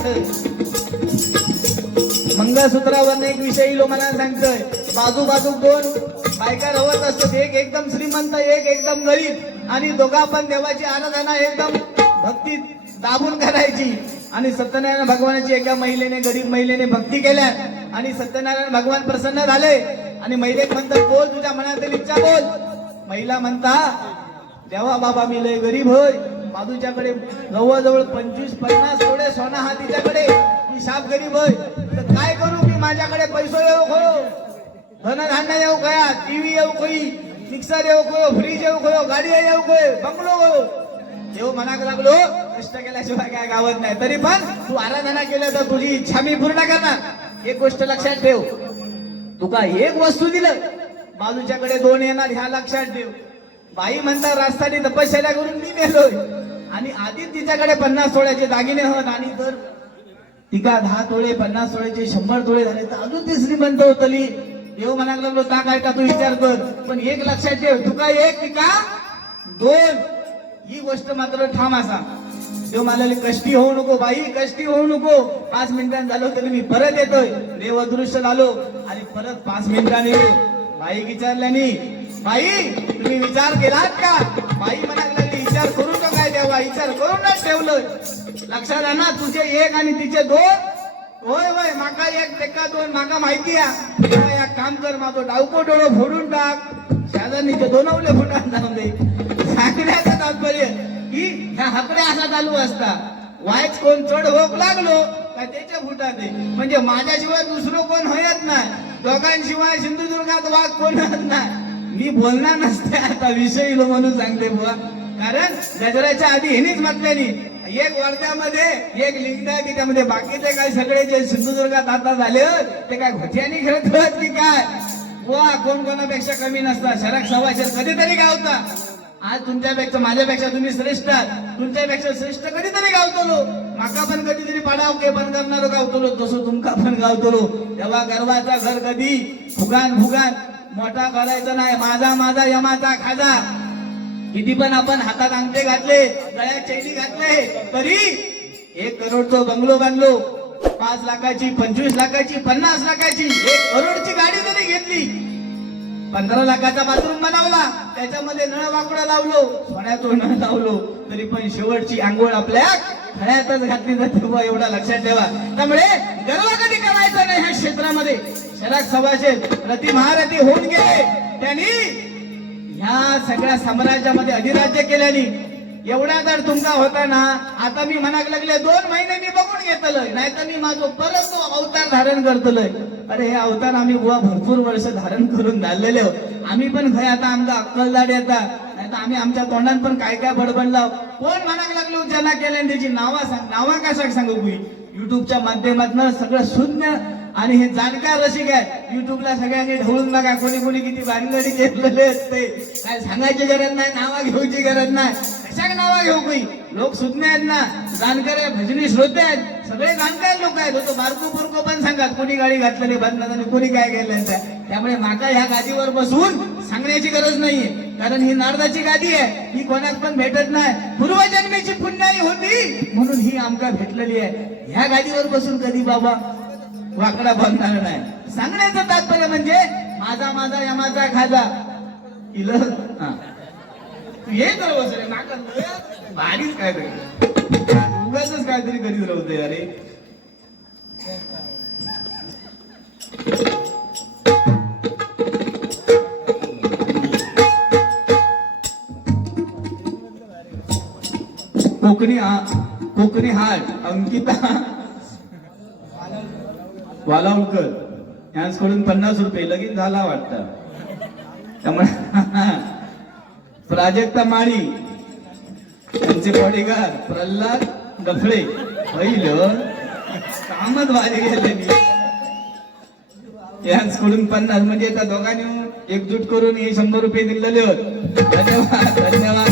मंगळसूत्रावर एक विषयी मला सांगतोय, बाजू बाजू 2 बायका रवत असतात, एक एकदम श्रीमंत, एक एकदम गरीब. आणि दोघा पण देवाची आराधना एकदम भक्ती दाबून करायची. आणि सत्यनारायण भगवानाची एका महिलेने, गरीब महिलेने भक्ती केल्या. आणि सत्यनारायण भगवान प्रसन्न झाले. आणि महिलेक म्हणतात, बोल तुझ्या मनातील इच्छा बोल. महिला म्हणता, देवा बाबा मी लय गरीब होय, बाजूच्याकडे जवळजवळ 25-50 तोळे सोना हा तिच्याकडे, मी शाप गरीब होय, तर काय करू? की माझ्याकडे पैसे येऊ खो, धनधान्य येऊ खया, टीव्ही येऊ खोई, मिक्सर येऊ खो, फ्रीज येऊ खो, गाडी येऊ खोय, बंगलो हो. देव म्हणायला लागलो, कष्ट केल्याशिवाय काय गावत नाही. तरी पण तू आराधना केलं तर तुझी इच्छा मी पूर्ण करणार. एक गोष्ट लक्षात ठेव, तुका एक वस्तू दिलं, बाजूच्याकडे 2 येणार, ह्या लक्षात ठेव. बाई म्हणता राजस्थानी तपश्चर्या करून मी मेलोय आणि आधी तिच्याकडे 50 तोळ्याचे दागिने होत आणि तर तिका 10 तोळे 50 तोळ्याचे 100 तोळे झाले तर अजून ती श्रीमंत होतली. देव म्हणायला लागलो ता काय का तू विचार कर, पण एक लक्षात ठेव, तुका एक तिका 2 ही गोष्ट मात्र ठाम असा. देव म्हणाले कष्टी होऊ नको बाई, कष्टी होऊ नको. 5 मिनिटांनी झालो तरी मी परत येतोय. देव अदृश्य झालो आणि परत 5 मिनिटांनी बाई विचारल्यानी, बाई तुम्ही विचार केलात का? बाई म्हणायला लागली विचार करू का काय देवा, विचार करूनच ठेवलं. लक्षात आहे ना तुझे 1 आणि तिचे 2? होय होय, माका 1 टेका 2 माका माहिती आहे. तेव्हा एक काम कर, माझं डावको डोळो फोडून टाक, शेजारणीचे 2 अवले फुटान जाऊन दे. सांगण्याचं तात्पर्य की ह्या हकड्या असा चालू असता, वायच कोण चढ होक लागलो का त्याच्या फुटात आहे. म्हणजे माझ्याशिवाय दुसरं कोण होत नाही, दोघांशिवाय सिंधुदुर्गात वाघ कोण होत नाही. मी बोलणार नसते आता विषयी म्हणून सांगते बुवा, कारण गजराच्या आधी हेनीच म्हटल्यानी एक वर्ध्यामध्ये एक लिंगड आहे त्याच्यामध्ये बाकीचे काय सगळे जे सिंधुदुर्गात आता झाले ते काय घोट्यानी खेळत होत की काय बुवा, कोण कोणापेक्षा कमी नसता. शरक सवाशर कधीतरी गावता. आज तुमच्यापेक्षा माझ्यापेक्षा तुम्ही श्रेष्ठ आहात, तुमच्यापेक्षा श्रेष्ठ कधीतरी गावतलो. माका पण कधीतरी पाडाव के पण करणारो गावतलो, तसं तुमका पण गावतलो. तेव्हा गर्वाचा घर कधी फुगान फुगान मोठा करायचा नाही. माझा माझा यमाचा खाजा. किती पण आपण हातात अंगठे घातले, गळ्यात चैनी घातले, तरी 1 करोडचा बंगलो बांधलो, 5 लाखाची 25 लाखाची 50 लाखाची 1 करोडची गाडी जरी घेतली, 15 लाखाचा बाथरूम बनवला, त्याच्यामध्ये नळ वाकडं लावलो, सोन्याचं नळ लावलो, तरी पण शेवटची आंघोळ आपल्या खळ्यातच घातली जाते बुवा, एवढा लक्षात ठेवा. त्यामुळे गर्व कधी करायचा नाही ह्या क्षेत्रामध्ये. शरक सवाशे रती महारथी होऊन गेले, त्यांनी ह्या सगळ्या साम्राज्यामध्ये अधिराज्य केल्याने एवढा जर तुमचा होता ना, आता मी म्हणाक लागले 2 महिने मी बघून घेतलंय, नाही तर मी माझं परत तो अवतार धारण करतलोय. अरे हे अवतार आम्ही बुवा भरपूर वर्ष धारण करून झालेले आहोत. आम्ही पण खय आता आमचा अक्कलदाड येतात, नाही तर आम्ही आमच्या तोंडात पण काय काय बडबडलाव. कोण म्हणाक लागलो ज्यांना केल्या त्याची नावा सांग, नावा कशाक सांगू मी. युट्यूबच्या माध्यमातून सगळं शून्य आणि हे जाणकार रसिक आहेत. युट्यूबला सगळ्यांनी ढवळून बघा, कोणी कोणी किती भानगडी घेतलेले असते. काय सांगायची गरज नाही, नावा घेऊची गरज नाही. कशाक नावा घेऊ काही, लोक सुज्ञ आहेत ना, जाणकार आहे, भजनी श्रोते आहेत, सगळे जाणकार लोक आहेत. तो बारको पुरको पण सांगतात कोणी गाडी घातलेली बंधनात आणि कोणी काय केलं. त्यामुळे माका ह्या गादीवर बसून सांगण्याची गरज नाहीये, कारण ही नारदाची गादी आहे, ही कोणाक पण भेटत नाही. पूर्वजन्मेची पुण्याई होती म्हणून ही आमका भेटलेली आहे. ह्या गादीवर बसून कधी बाबा वाकडा बांधणार नाही. सांगण्याचं तात्पर्य म्हणजे माझा माझा यमाचा खाजा इल हे तर बस रे नाका भारीच काहीतरी उगाच काहीतरी करीत राहते. अरे कोकणी हाट अंकिता वालावलकर यांच्याकडून 50 रुपये लगीन झाला वाटतं. त्यामुळे प्राजक्ता माळी त्यांचे बॉडीगार्ड प्रल्हाद डफळे पहिलं कामच भारी गेले. यांच्याकडून 50 म्हणजे त्या दोघांनी एकजूट करून हे 100 रुपये दिलेले होत. धन्यवाद धन्यवाद.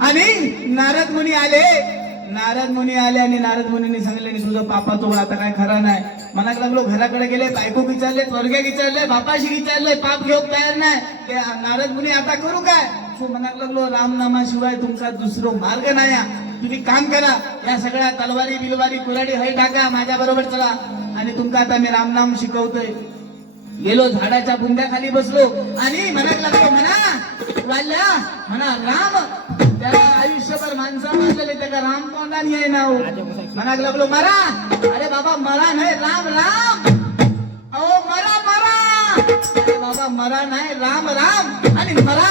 आणि नारद मुनी आले आणि नारद मुनींनी सांगितले तुझं पापाचं आता काय खरा नाही. मला लागलो घराकडे गेले, बायको विचारले, स्वर्गे विचारले, बापाशी विचारले, पाप घेऊ तयार नाही. ते नारद मुनी आता करू काय? तो म्हणाक लागलो रामनामाशिवाय तुमचा दुसरा मार्ग नाही. तुम्ही काम करा, या सगळ्या तलवारी बिलवारी कुऱ्हाडी हई टाका, माझ्या बरोबर चला आणि तुमका आता मी रामनाम शिकवतोय. गेलो झाडाच्या बुंद्याखाली बसलो आणि म्हणाक लागलो म्हणा राम. त्याला आयुष्यभर माणसा मारलेले त्याला राम तोंडाने आहे नाव. म्हणाक लागलो मरा. अरे बाबा मरा नाही, राम राम. अहो मरा अरे बाबा मरा नाही, राम राम. आणि मरा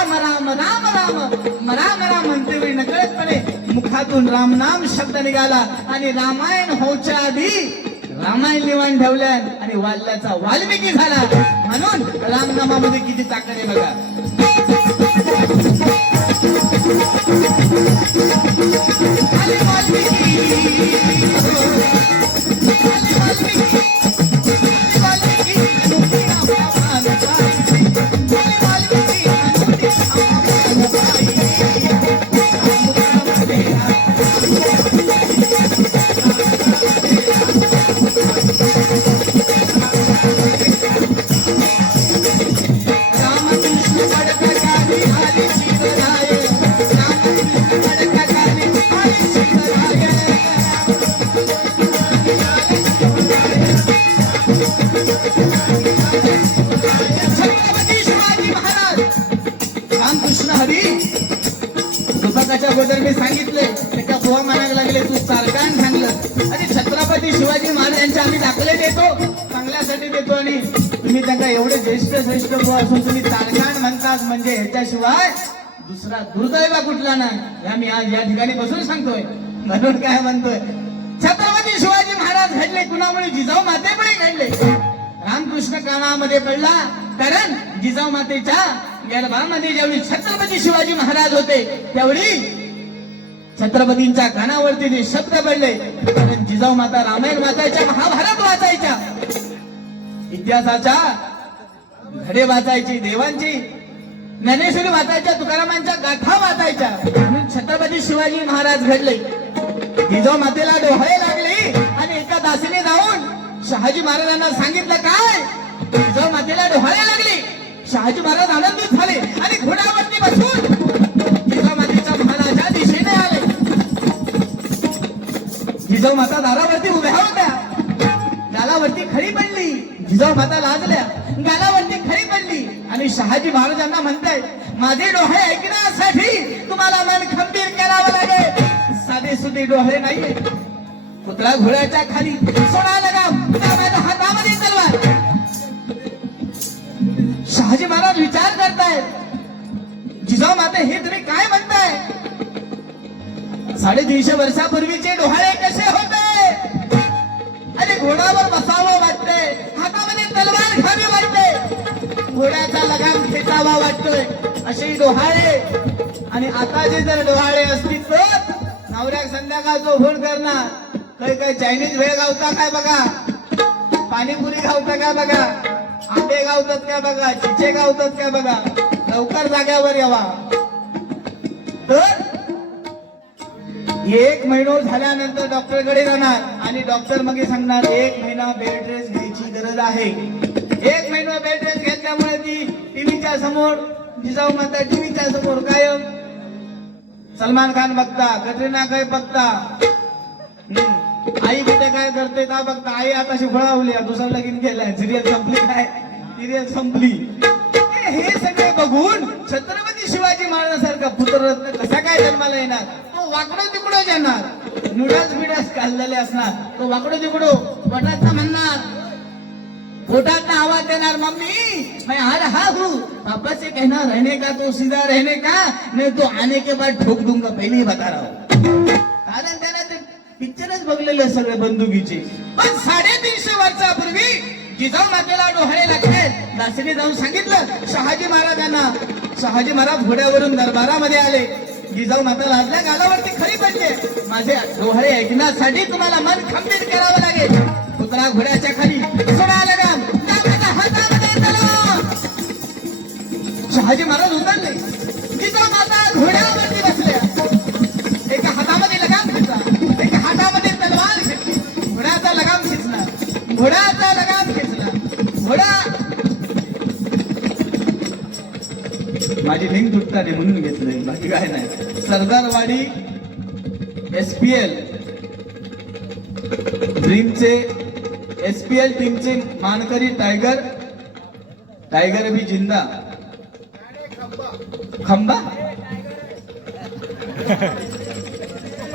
राम राम म्हणते वेळी नकळतपणे मुखातून रामनाम शब्द निघाला आणि रामायण होच्या आधी रामायण लिवाण ठेवल्या आणि वाल्याचा वाल्मिकी झाला. म्हणून रामनामामध्ये किती ताकद आहे बघा. वाल्मिकी अगोदर मी सांगितले ते का बुवा म्हणायला लागले तू चारकाण सांगलं आणि छत्रपती शिवाजी महाराजांचे आम्ही दाखले देतो चांगल्यासाठी देतो आणि तुम्ही त्यांना एवढे ज्येष्ठ श्रेष्ठ बुवा असून तुम्ही चारकाण म्हणतात म्हणजे ह्याच्याशिवाय दुसरा दुर्दैव कुठला नाही हे आम्ही आज या ठिकाणी बसून सांगतोय म्हणून काय म्हणतोय छत्रपती शिवाजी महाराज घडले कुणामुळे जिजाऊ मातेमुळे घडले रामकृष्ण कानामध्ये पडला कारण जिजाऊ मातेच्या गर्भामध्ये ज्यावेळी छत्रपती शिवाजी महाराज होते त्यावेळी छत्रपतींच्या कानावरती जे शब्द पडले कारण जिजाऊ माता रामायण वाचायच्या महाभारत वाचायच्या इतिहासाच्या धडे वाचायची देवांची ज्ञानेश्वरी वाचायच्या तुकारामांच्या गाथा वाचायच्या म्हणून छत्रपती शिवाजी महाराज घडले जिजाऊ मातेला डोहाळे लागले आणि एका दासीने जाऊन शहाजी महाराजांना सांगितलं काय जिजाऊ मातेला डोहाळे लागले शहाजी महाराज आनंदित झाले आणि घोड्यावरती बसून जिजाऊ मातेच्या महाराजा दिशेने आले जिजाऊ माता दारावरती उभ्या होत्या गालावरती खडी पडली जिजाऊ माता लाजल्या गालावरती खडी पडली आणि शहाजी महाराजांना म्हणताय माझे डोळे ऐकण्यासाठी तुम्हाला मन खंबीर करावं लागेल साधे सुधे डोळे नाहीये कुत्रा घोड्याच्या खाली सोडा लगाम माझ्या हातामध्ये तलवार शहाजी महाराज विचार करतायत जिजाऊ माते हे तुम्ही काय म्हणताय 350 वर्षापूर्वीचे डोहाळे कसे होते अरे घोड्यावर बसावं वाटतंय हातामध्ये तलवार घ्यावी वाटते घोड्याचा लगाम खेचावा वाटतोय असे डोहाळे आणि आता जे जर डोहाळे असतील तर नवऱ्या संध्याकाळचा फोन करणार काही चायनीज वेळ गावता काय बघा पाणीपुरी गावता काय बघा आंबे गावतात काय बघा चिचे गावतात काय बघा लवकर जाग्यावर यावा तर 1 महिना झाल्यानंतर डॉक्टरकडे जाणार आणि डॉक्टर मग सांगणार 1 महिना बेड रेस्ट घ्यायची गरज आहे 1 महिना बेड रेस्ट घेतल्यामुळे ती टीव्हीच्या समोर जिजाऊ माता टीव्हीच्या समोर कायम सलमान खान बघता कटरीना कैफ बघता आई कुठे काय करते का बघता आई आता शिफळावली दुसरं लगीन केलंय सिरियल संपली काय सिरियल संपली हे सगळे बघून छत्रपती शिवाजी महाराजांसारखा पुत्ररत्न कसा काय जन्माला येणार तो वाकडो तिकडो येणार नुडस बिडस काढलेले असणार तो वाकडो तिकडो पोटाचा म्हणणार पोटात आवाज देणार मम्मी मैं आ रहा हूँ पापा से कहना रहने का तो सीधा रहने का नहीं तो आने के बाद ठोक दूंगा पहिले ही बता रहा हूँ कारण त्याला ते पिक्चरच बघलेले सगळे बंदुकीचे पण 350 वर्षापूर्वी जिजाऊ मातेला डोहाळे लागले दासीने जाऊन सांगितलं शहाजी महाराजांना शहाजी महाराज घोड्यावरून दरबारामध्ये आले जिजाऊ माता लाजल्या गालावरती खरी पडले माझे डोहाळे ऐकण्यासाठी तुम्हाला मन खंबीर करावं लागेल पुतळा घोड्याच्या खाली सोडा लगाम नागाच्या हातामध्ये तलवार शहाजी महाराज उतरले जिजाऊ माता घोड्यावरती बसल्या एका हातामध्ये लगाम घेतला एका हातामध्ये तलवार घेतली घोड्याचा लगाम खेचला घोड्याचा लगाम खेचला घोडा माझी लिंक तुटता नाही म्हणून घेतलंय बाकी काय नाही सरदारवाडी SPL ड्रीमचे SPL टीमचे मानकरी टायगर भी जिंदा खंबा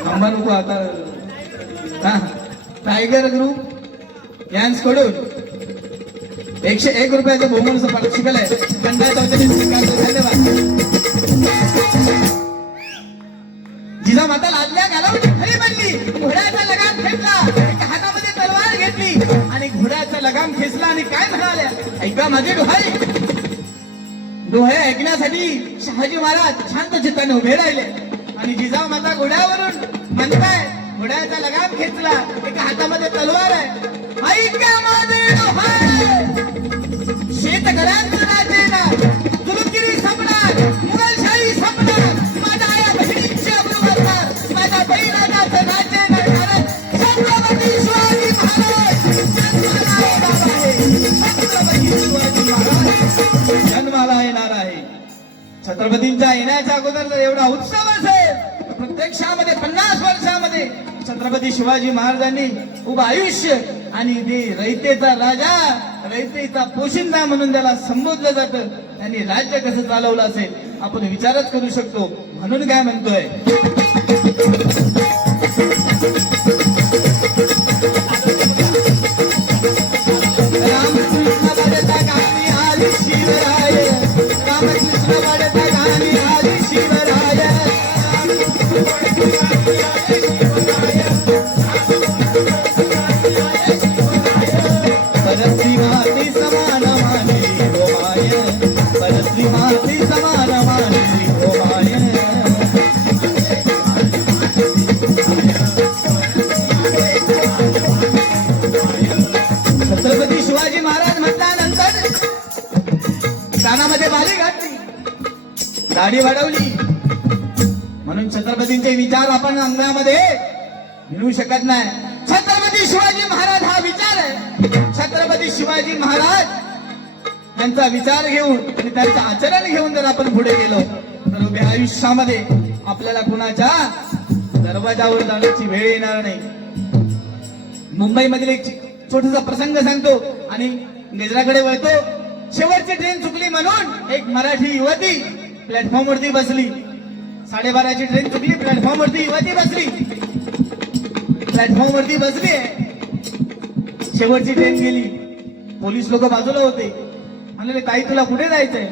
खंबा नको आता टायगर ग्रुप यांच्याकडून 101 रुपयाचं बहुमान पारितोषिक आहे धन्यवाद जिजाऊ माता लादल्या गालावरती खरी बनली घोड्याचा लगाम खेचला एका हातामध्ये तलवार घेतली आणि घोड्याचा लगाम खेचला आणि काय म्हणाल्या ऐका माझे डोळे ऐकण्यासाठी शहाजी महाराज शांत चित्ताने उभे राहिले आणि जिजाऊ माता घोड्यावरून म्हणताय घोड्याचा लगाम खेचला एका हातामध्ये तलवार आहे ऐका माझे डोळे शेतकऱ्यांचं राज्य ना जुलमगिरी संपणार मुघलशाही संपणार माझ्या आया बहिणींची अब्रू वाचणार माझ्या बहिणाचं राज्य करणार छत्रपती शिवाजी महाराज जन्माला येणार आहे छत्रपतींच्या येण्याच्या अगोदर जर एवढा उत्सव असेल तर प्रत्यक्षामध्ये 50 वर्षामध्ये छत्रपती शिवाजी महाराजांनी खूप आयुष्य आणि ते रयतेचा राजा रयतेचा पोशिंदा म्हणून त्याला संबोधलं जातं त्यांनी राज्य कसं चालवलं असेल आपण विचारच करू शकतो. म्हणून काय म्हणतोय, रामकृष्ण बडता गाणी आली शिवराय, रामकृष्ण बडता गाणी आली शिवराय. परस्त्री माती समान मानली हो माय, परस्त्री माती समान मानली हो माय. छत्रपती शिवाजी महाराज म्हटल्यानंतर कानामध्ये बाली घातली, दाढी वाढवली. म्हणून छत्रपतींचे विचार आपण अंगणामध्ये मिळवू शकत नाही. छत्रपती शिवाजी महाराज हा विचार आहे. छत्रपती शिवाजी महाराज यांचा विचार घेऊन आणि त्यांचं आचरण घेऊन जर आपण पुढे गेलो तर उभ्या आयुष्यामध्ये आपल्याला कुणाच्या दरवाजावर जाण्याची वेळ येणार नाही. मुंबईमधील एक छोटासा प्रसंग सांगतो आणि गजराकडे वळतो. शेवटची ट्रेन चुकली म्हणून एक मराठी युवती प्लॅटफॉर्मवरती बसली. 12:30ची ट्रेन चुकली, प्लॅटफॉर्मवरती युवती बसली. प्लॅटफॉर्मवरती बसली आहे, शेवटची ट्रेन गेली. पोलीस लोक बाजूला होते. म्हणले, ताई तुला कुठे जायचंय?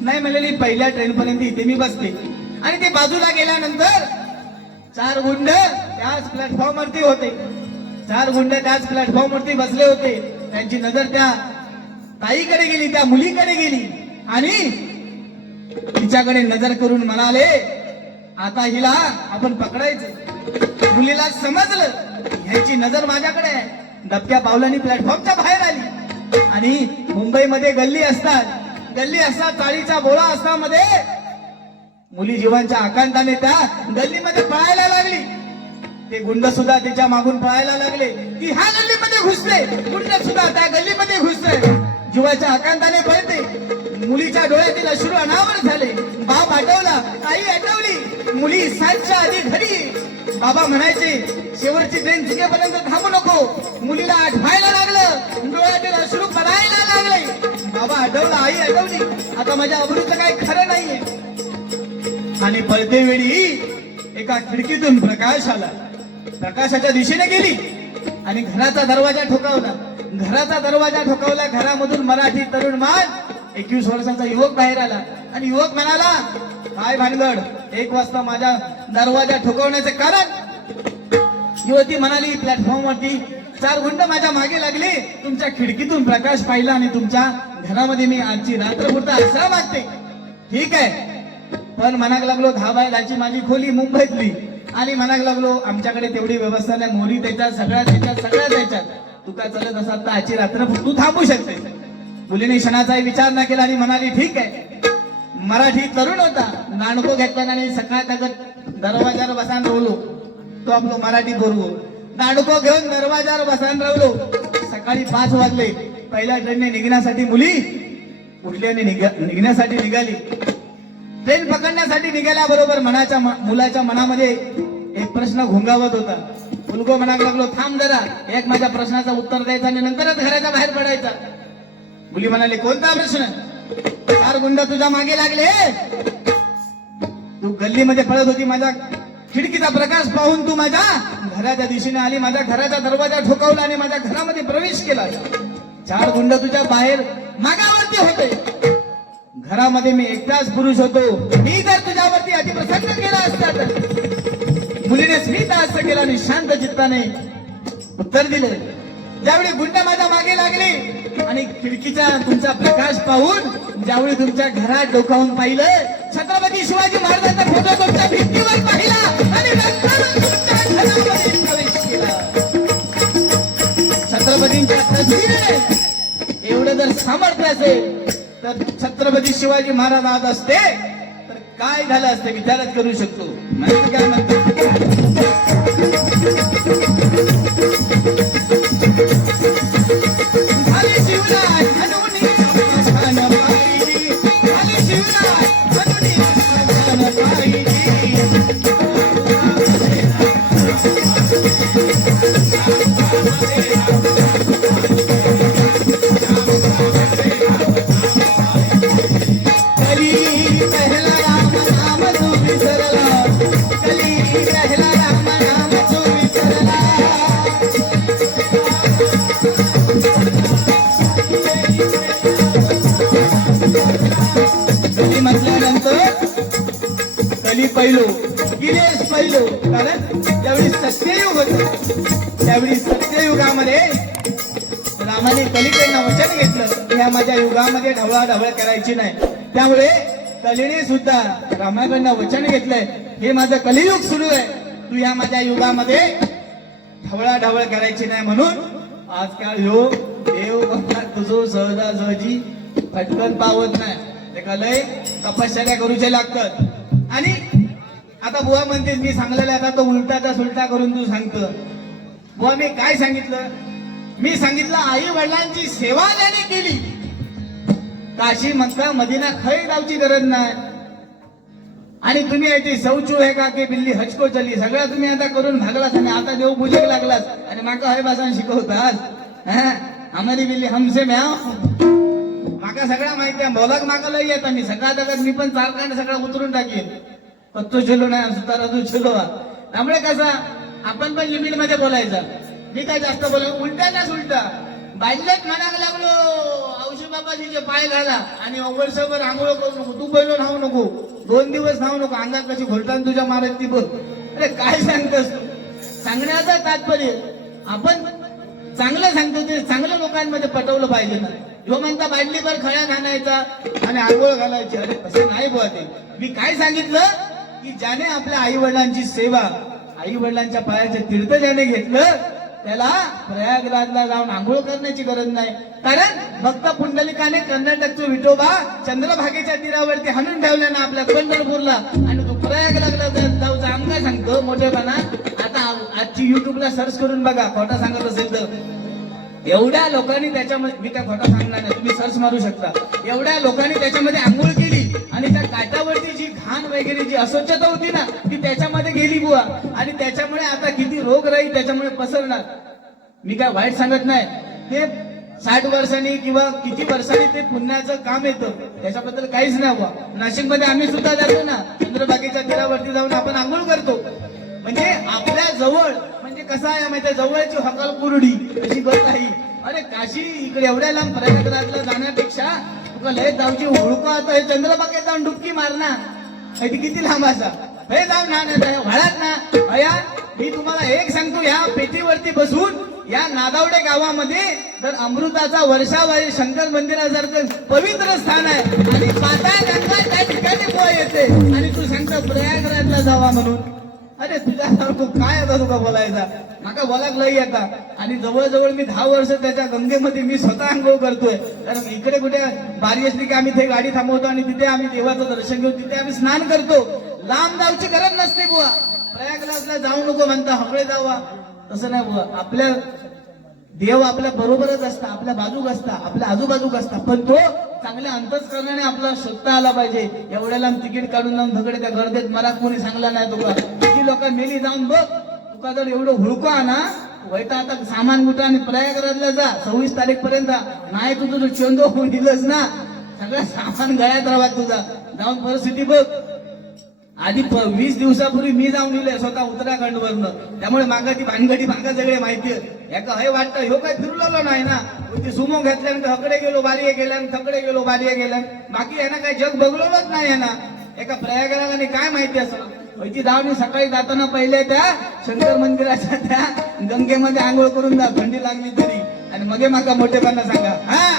नाही म्हणलेली, पहिल्या ट्रेन पर्यंत इथे मी बसते. आणि ते बाजूला गेल्यानंतर 4 गुंड त्याच प्लॅटफॉर्मवरती होते. 4 गुंड त्याच प्लॅटफॉर्मवरती बसले होते. त्यांची नजर त्या ताईकडे गेली, त्या मुलीकडे गेली आणि तिच्याकडे नजर करून म्हणाले, आता हिला आपण पकडायचं. मुलीला समजलं ह्याची नजर माझ्याकडे आहे. दबक्या पावलांनी प्लॅटफॉर्मच्या बाहेर आली आणि मुंबईमध्ये गल्ली असतात, 40चा बोळा असता मध्ये मुली जीवांच्या आकांताने त्या गल्लीमध्ये पळायला लागली. ते गुंड सुद्धा तिच्या मागून पळायला लागले. ती ह्या गल्लीमध्ये घुसते, गुंड सुद्धा त्या गल्लीमध्ये घुसते, जीवाच्या आकांताने पळते. मुलीच्या डोळ्यातील अश्रू अनावर झाले. बाप आठवला, आई आठवली. मुली सांजच्या आधी घरी. बाबा म्हणायचे, शेवटची ट्रेन चुकेपर्यंत थांबू नको. मुलीला आठवायला लागलं, डोळ्यातील अश्रू पडायला लागले. बाबा आठवला, आई आठवली. आता माझ्या अब्रूचं काही खरं नाहीये. आणि पळते वेळी एका खिडकीतून प्रकाश आला. प्रकाशाच्या दिशेने गेली आणि घराचा दरवाजा ठोकावला. घराचा दरवाजा ठोकावला. घरामधून मराठी तरुण मान 21 वर्षाचा युवक बाहेर आला आणि युवक म्हणाला, काय भानगड, 1 वाजता माझ्या दरवाजा ठोकावण्याचे कारण? युवती म्हणाली, प्लॅटफॉर्मवरती 4 गुंड माझ्या मागे लागले. तुमच्या खिडकीतून प्रकाश पाहिला आणि तुमच्या घरामध्ये मी आजची रात्रपुरता आसरा मागते. ठीक आहे, पण म्हणायला लागलो 10 बाय 10ची माझी खोली मुंबईतली. आणि म्हणायला लागलो आमच्याकडे तेवढी व्यवस्था नाही. मोरी त्याच्यात, सगळ्या त्याच्यात. तू काय चालत असाल तर आजची रात्र तू थांबू शकते. मुलीने क्षणाचाही विचार न केला आणि म्हणाली, ठीक आहे. मराठी तरुण होता. नाणको घेतला आणि सकाळ तगत दरवाजावर बसान रवलो. तो आपलो मराठी बोलवो. नाणको घेऊन दरवाजावर बसान रवलो. सकाळी 5 वाजले. पहिल्या ट्रेनने निघण्यासाठी मुली उठली आणि निघण्यासाठी निघाली. ट्रेन पकडण्यासाठी निघाल्याबरोबर मुलाच्या मनामध्ये एक प्रश्न घोंगावत होता. मुलगो म्हणायला लागलो, थांब जरा, एक माझ्या प्रश्नाचं उत्तर द्यायचं आणि नंतरच घराच्या बाहेर पडायचा. मुली म्हणाली, कोणता प्रश्न? 4 गुंड तुझ्या मागे लागले. तू गल्लीमध्ये पळत होती, माझ्या खिडकीचा प्रकाश पाहून तू माझ्या घराच्या दिशेने आली. माझ्या घराचा दरवाजा ठोकावला आणि माझ्या घरामध्ये प्रवेश केला. 4 गुंड तुझ्या बाहेर मागावरती होते. घरामध्ये मी एकटाच पुरुष होतो. मी जर तुझ्यावरती अतिप्रसंग केला असता तर? मुलीने स्मित हास्य केला आणि शांत चित्ताने उत्तर दिले, ज्यावेळी गुंड माझ्या मागे लागले आणि खिडकीचा तुमचा प्रकाश पाहून ज्यावेळी तुमच्या घरात डोकावून पाहिलं, छत्रपती शिवाजी महाराजांचा फोटो तुमच्या भिंतीवर पाहिला आणि नंतर तुमच्या घरामध्ये प्रवेश केला. छत्रपतींच्या तस्वीरेने एवढं जर सामर्थ्य असेल तर छत्रपती शिवाजी महाराज आज असते तर काय झालं असते विचारच करू शकतो. म्हणजे काय म्हणतो, झाली शिवराय हनुनी छान पाहिली, झाली शिवराय हनुनी छान पाहिली. करी पहला पहिलो गिनेस पहिलो. कारण त्यावेळी सत्ययुग होत. त्यावेळी सत्ययुगामध्ये रामाने कलिकेनं वचन घेतलं, या माझ्या युगामध्ये ढवळाढवळ करायची नाही. त्यामुळे कलीने सुद्धा रामाकडनं वचन घेतलंय, हे माझं कलियुग सुरू आहे, तू या माझ्या युगामध्ये ढवळाढवळ करायची नाही. म्हणून आजकाल ह्यो देव तुझं सहजासहजी पटकन पावत नाही, ते लय तपश्चर्या करूचे लागतात. आणि आता बुवा म्हणते मी सांगलेलं आता तो उलटाचा सुलटा करून तू सांगतो. बुवा मी काय सांगितलं? मी सांगितलं आई वडिलांची सेवा त्याने केली. काशी मक्का मदिना खै जाऊची गरज नाही. आणि तुम्ही याची शौचू आहे का की बिल्ली हचको चली सगळं तुम्ही आता करून भागलास आणि आता देव पूजेक लागलास आणि माका हय भाषण शिकवतास. आम्हाला बिल्ली हमसे म्याव. माका सगळं माहिती आहे, बोलाक माका लय येत. मी सगळ्या जगात मी पण चारकाने सगळं उतरून टाकेन. कच्चो चलो नाही सुतारा तू चलो. त्यामुळे कसं आपण पण लिमिट मध्ये बोलायचं. मी काय जास्त बोललो उलटा ना सुलटा बाजलेच म्हणायला लागलो औषध बाबाजीचे पाय घाला आणि वर्षभर आंघोळ करू नको, तू पहिलो न्हावू नको, 2 दिवस न्हावू नको, अंगात कशी घोलटान तुझ्या मारत ती बघ. अरे काय सांगतस तू? सांगण्याचं तात्पर्य आपण चांगलं सांगतो ते चांगल्या लोकांमध्ये पटवलं पाहिजे ना. ह्यो म्हणता बादलीभर खळ्यात आणायचा आणि आंघोळ घालायची. अरे तसं नाही बुवा ते. मी काय सांगितलं की ज्याने आपल्या आई वडिलांची सेवा, आई वडिलांच्या पायाचे तीर्थ ज्याने घेतलं त्याला प्रयागराजला जाऊन आंघोळ करण्याची गरज नाही. कारण भक्त पुंडलिकाने कर्नाटकचं विठोबा चंद्रभागेच्या तीरावरती हाणून ठेवल्या ना आपल्या पंढरपूरला. आणि तो प्रयागराजला जाऊचा आमका सांगतो मोठेपणा. आता आजची युट्यूबला सर्च करून बघा, खोटा सांगत असेल तर. एवढ्या लोकांनी त्याच्यामध्ये, मी काय खोटा सांगणार नाही, तुम्ही सर्च मारू शकता. एवढ्या लोकांनी त्याच्यामध्ये आंघोळ केली आणि त्या काठावरती जी घाण वगैरे जी अस्वच्छता होती ना ती त्याच्यामध्ये गेली बुवा. आणि त्याच्यामुळे आता किती रोग राहील त्याच्यामुळे पसरणार. मी काय वाईट सांगत नाही, ते 60 वर्षांनी किंवा किती वर्षांनी ते पुण्याचं काम येतं, त्याच्याबद्दल काहीच नाही बुवा. नाशिकमध्ये आम्ही सुद्धा जातो ना, चंद्रभागेच्या तीरावरती जाऊन आपण आंघोळ करतो. म्हणजे आपल्या जवळ, म्हणजे कसं आहे माहिती, जवळची हकाल कुरडी अशी गोष्ट आहे. अरे काशी इकडे एवढ्या लांब प्रयागराजला जाण्यापेक्षा तुका लय जाऊची हुडको आता हे चंद्रभागेत जाऊन डुबकी मारना किती लांब असा हे जाऊन ना वाळात ना. अया मी तुम्हाला एक सांगतो, या पेटीवरती बसून या नादावडे गावामध्ये जर अमृताचा वर्षावारी शंकर मंदिरासारखं पवित्र स्थान आहे आणि पाताळ गंगा त्या ठिकाणी पोहा येते आणि तू सांगतो प्रयागराजला जावा म्हणून. अरे तुझ्यासारखं काय आता तुका बोलायचा, माका बोलाक लई येता. आणि जवळजवळ मी 10 वर्ष त्याच्या गंगेमध्ये मी स्वतः आंघोळ करतोय. कारण इकडे कुठे बारी असली की आम्ही ते गाडी थांबवतो आणि तिथे आम्ही देवाचं दर्शन घेऊ, तिथे आम्ही स्नान करतो. लांब जाऊची गरज नसते बुवा. प्रयागराजला जाऊ नको म्हणता हकडे जावा, तसं नाही बुवा. आपल्या देव आपल्या बरोबरच असता, आपल्या बाजूक असता, आपल्या आजूबाजूक असता, पण तो चांगल्या अंतस्करणाने आपला शोधता आला पाहिजे. एवढ्या लांब तिकीट काढून जाऊन धगडे त्या गर्दीत मला कोणी सांगला नाही तुका. किती लोक मेली जाऊन बघ. तुका जर एवढं हुडको ना वैता आता सामान गुटा आणि प्रयागराजला जा 26 तारीख पर्यंत. नाही तू तुझं चोंदो होऊन दिलंस ना, सगळं सामान गळ्यात राहा तुझा. जाऊन परिस्थिती बघ. आधी 20 दिवसापूर्वी मी जाऊन दिले स्वतः उत्तराखंड वरनं. त्यामुळे मागा ती भानगडी मागा सगळे माहिती आहे. एका हे वाटतं ह्यो काय फिरलेलो नाही ना, ती सुमो घेतल्यानंतर हकडे गेलो बारीये गेल्यान, थकडे गेलो बारीये गेल्यान, बाकी आहे ना काही जग बघलोच नाही आहे ना. एका प्रयागराजाने काय माहिती असं ती जाऊन सकाळी जाताना पहिले त्या शंकर मंदिराच्या त्या गंगेमध्ये आंघोळ करून जा, थंडी लागली तरी. आणि मगे माका मोठेपणा सांगा. हा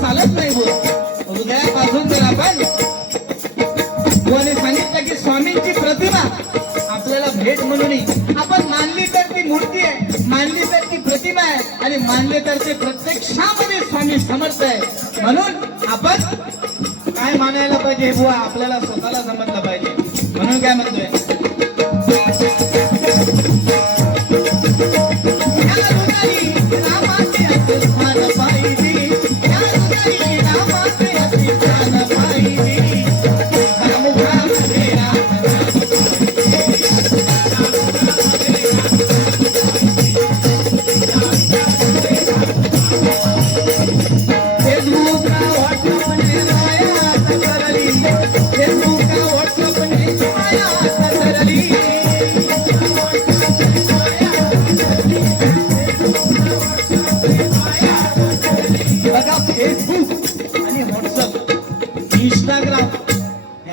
चालत नाही बोल हृदयापासून. जर आपण कोणी सांगितलं की स्वामींची प्रतिमा आपल्याला भेट म्हणून आपण मानली तर ती मूर्ती आहे, मानली तर ती प्रतिमा आहे आणि मानले तर ते प्रत्यक्षामध्ये स्वामी समर्थ आहे. म्हणून आपण काय मानायला पाहिजे बुवा आपल्याला स्वतःला समजलं पाहिजे. म्हणून काय म्हणतोय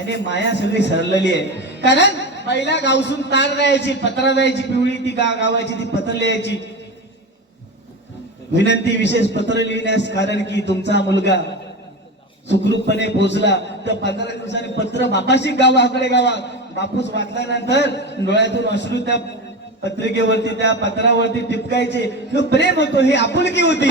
आणि माया सगळी सरलेली आहे. कारण पहिल्या गावसून तार द्यायची, पत्रा द्यायची, पिवळी ती गावाची ती पत्र लिहायची. विनंती विशेष पत्र लिहिण्यास, कारण की तुमचा मुलगा सुखरूपपणे पोहोचला तर 15 दिवसांनी पत्र बापाशी गावाकडे बापूस वाचल्यानंतर डोळ्यातून अश्रू त्या पत्रिकेवरती, त्या पत्रावरती टिपकायचे. हे प्रेम होतो, ही आपुलकी होती.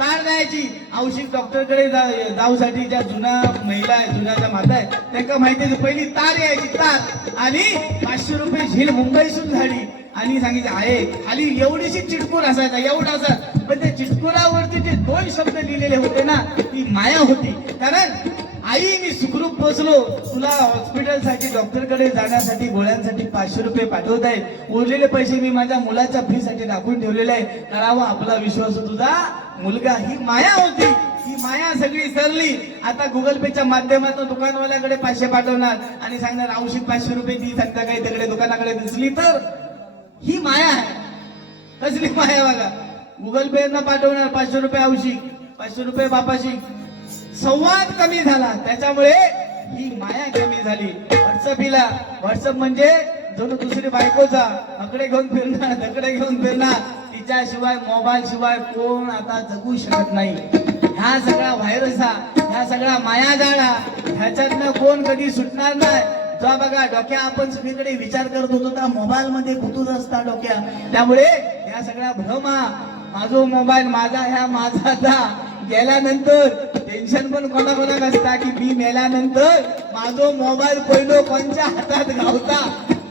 तार द्यायची, औषध डॉक्टरकडे जाऊसाठी ज्या जुना महिला आहे, जुन्या ज्या माता आहे त्यांना माहिती आहे, पहिली तार यायची, तार. आणि 500 रुपये झील मुंबईसून झाली. आणि सांगितलं आहे खाली एवढीशी चिटकूर असायचा, एवढा असा, पण त्या चिटकुरावरती जे 2 शब्द लिहिलेले होते ना, ती माया होती. कारण आई मी सुखरूप पोहोचलो, तुला हॉस्पिटलसाठी डॉक्टरकडे जाण्यासाठी गोळ्यांसाठी 500 रुपये पाठवत आहे, उरलेले पैसे मी माझ्या मुलाच्या फी साठी टाकून ठेवलेले आहे, करावा आपला विश्वास तुझा मुलगा. ही माया होती, ही माया सगळी सरली. आता गुगल पेच्या माध्यमातून दुकानवाल्याकडे 500 पाठवणार आणि सांगणार औषध 500 रुपये ती सांगता काही तिकडे दुकानाकडे दिसली तर ही माया आहे. कसली माया बघा, गुगल पे न पाठवणार 500 रुपये औषध, 500 रुपये बापाशी. संवाद कमी झाला, त्याच्यामुळे ही माया कमी झाली. व्हॉट्सअप म्हणजे जणू दुसरी बायकोचा, अकडे घेऊन फिरणार, तकडे घेऊन फिरणार. तिच्याशिवाय मोबाईल शिवाय कोण आता जगू शकत नाही. ह्या सगळा व्हायरस, ह्या सगळा माया जाळा, ह्याच्यातनं कोण कधी सुटणार नाही. जेव्हा बघा डोक्या आपण सगळीकडे विचार करत होतो त्या मोबाईल मध्ये गुंतून असता डोक्या. त्यामुळे या सगळ्या भ्रमा, माझो मोबाईल माझा, ह्या माझा गेल्यानंतर टेन्शन पण कोणाकोणाक असता की मी मेल्यानंतर माझो मोबाईल पहिलो कोणच्या हातात गावता,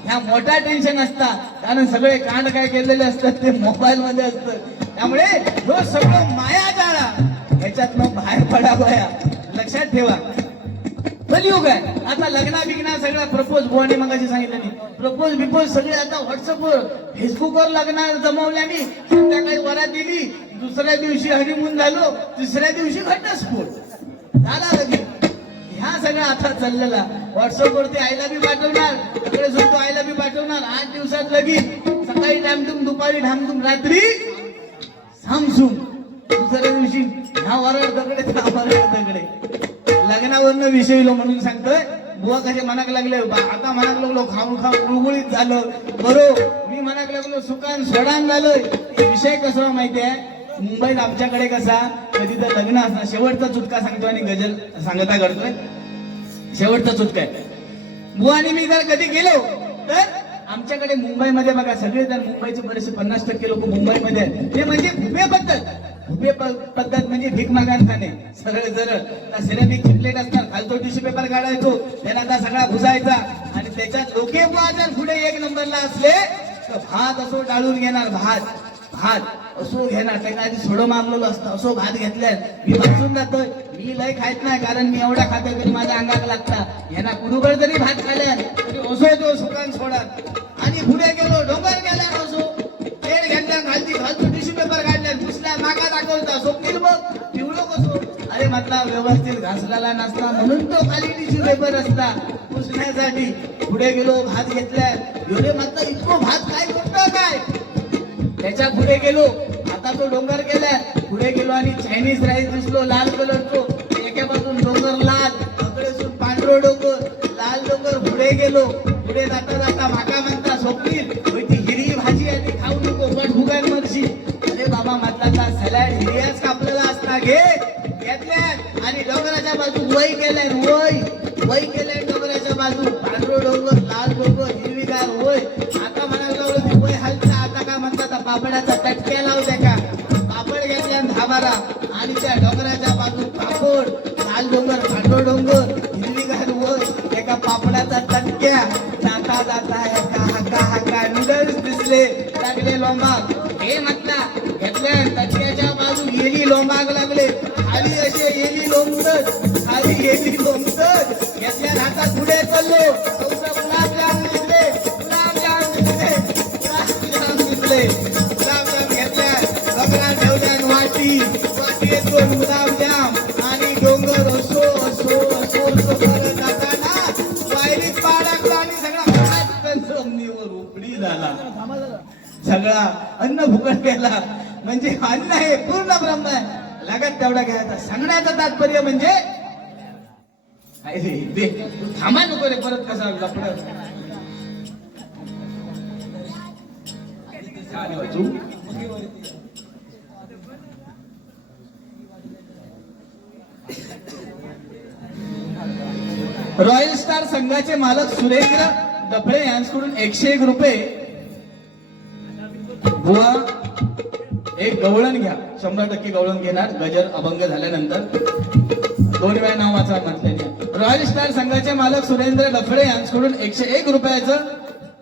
ह्या मोठा टेन्शन असता. कारण सगळे कांड काय केलेले असतात ते मोबाईल मध्ये असतात. त्यामुळे जो सगळं माया जाळा ह्याच्यातनं बाहेर पडावया, लक्षात ठेवा. कलियुग आहे आता. लग्ना बिग्ना सगळा प्रपोज, बुवानी मगाशी सांगितलं नाही, प्रपोज बिपोज सगळे आता व्हॉट्सअपवर फेसबुकवर लग्न जमवल्याने. संध्याकाळी वरात दिली, दुसऱ्या दिवशी हनीमून झालो, तिसऱ्या दिवशी घटस्फोट झाला लगेच. ह्या सगळा आता चाललेला व्हॉट्सअपवरती आईला बी पाठवणार, सगळे सुद्धा आईला बी पाठवणार. 8 दिवसात लगेच, सकाळी ढामधूम, दुपारी ढामधूम, रात्री सामसूम. दुसऱ्या दिवशी ह्या वरड दगडे, त्या वरड दगडे. लग्नावरनं विषयलो म्हणून सांगतोय. बुवा कसे मनाक लागले, आता मनाक लागलो खाऊन गुळगुळीत झालं. बरोबर, मी मनाक लागलो सुकान सोडान झालं. विषय कसा माहितीये, मुंबईत आमच्याकडे कसा कधी तर लग्न असणार, शेवटचा चुटका सांगतो आणि गजल सांगता करतोय. शेवटचा चुटका आहे. बुवा आणि मी जर कधी गेलो तर आमच्याकडे मुंबईमध्ये बघा सगळे जण, मुंबईचे बरेचसे 50% लोक मुंबईमध्ये आहेत. ते म्हणजे भुपे पद्धत म्हणजे भीक मागान खाणे. सरळ सिरेमिक प्लेट असणार, खालतो टिश्यू पेपर काढायचो, त्याला आता सगळा भुसायचा आणि त्याच्यात लोके बुवा जर पुढे 1 नंबरला असले तर भात असो डाळून घेणार, भात असो घेणार. त्याला आधी सोडं मारलेलं असतं, असो भात घेतल्यास मी बसून जातोय. मी लय खायत नाही, कारण मी एवढा खातोय तरी माझ्या अंगाला लागता. यांना कुडूबर जरी भात खाल्या तरी असो तो सुकान सोडात. आणि पुढे गेलो, डोंगर गेल्या असो, पेड घेतल्या, खालतो टिश्यू पेपर काढल्या, पुसल्या, मागा दाखवता, स्वप्नील बघ पिवळो कसो. अरे म्हटला व्यवस्थित घासलेला नसता म्हणून तो खाली टिश्यू पेपर असता पुसण्यासाठी. पुढे गेलो, भात घेतल्या, एवढे म्हटलं इतको भात काय करतो काय. त्याच्या पुढे गेलो, आता तो डोंगर गेलाय. पुढे गेलो आणि चायनीज राईस दिसलो, लाल कलरचो. एका बाजून डोंगर लाल, अकडेसून पांढरो डोंगर, लाल डोंगर. पुढे गेलो, पुढे जाता माका म्हणता स्वप्नील ती हिरवी भाजी आहे ती खाऊ नको, पण भुगायला मरशी. अरे बाबा म्हटला सलाड हिरव्याच कापलेला असता, घे. घेतल्या आणि डोंगराच्या बाजू वय केल्याय, वय केल्याय डोंगराच्या बाजू. पांढरो डोंगर, लाल डोंगर, हिरवीगार वय. आता म्हणायला लागलो वय हलता. आता काय म्हणतात पापडाचा टटक्या लावत्या का. पापड घेतल्या 10-12 आणि त्या डोंगराच्या बाजू पापड, लाल डोंगर, पांढरो डोंगर, हिरवीगार वय, एका पापडाचा टटक्या. जाता हका नूडल्स दिसले, लागले लोंबाग. हे म्हटला घेतल्या टटक्याच्या बाजू येली लोंबाग लागले, खाली असे येली लोंबत, खाली येली लोंबत. घेतल्या हातात पुढे चाललो, गुलाबजाम दिसले, गुलाबजाम घेतल्या, डोंगरात ठेवल्या वाटी, वाटीत 2 गुलाबजाम आणि डोंगर असो करत जाताना वायरीत पाडकला आणि सगळा हात जमिनीवर उपडी झाला. सगळा अन्न फुकट गेला. म्हणजे अन्न हे पूर्ण ब्रह्म आहे, लागत तेवढा घ्यायचा. सांगण्याचं तात्पर्य म्हणजे अरे दे तू थांबा नको रे परत कसा लपड वाचू रॉयल स्टार संघाचे मालक सुरेंद्र दफळे यांच्याकडून 101 रुपये बुवा एक गवळण घ्या 100% गवळण घेणार गजर अभंग झाल्यानंतर 2 वेळा नाव वाचा म्हटल्याने रॉयल स्टार संघाचे मालक सुरेंद्र दफळे यांच्याकडून 101 रुपयाचं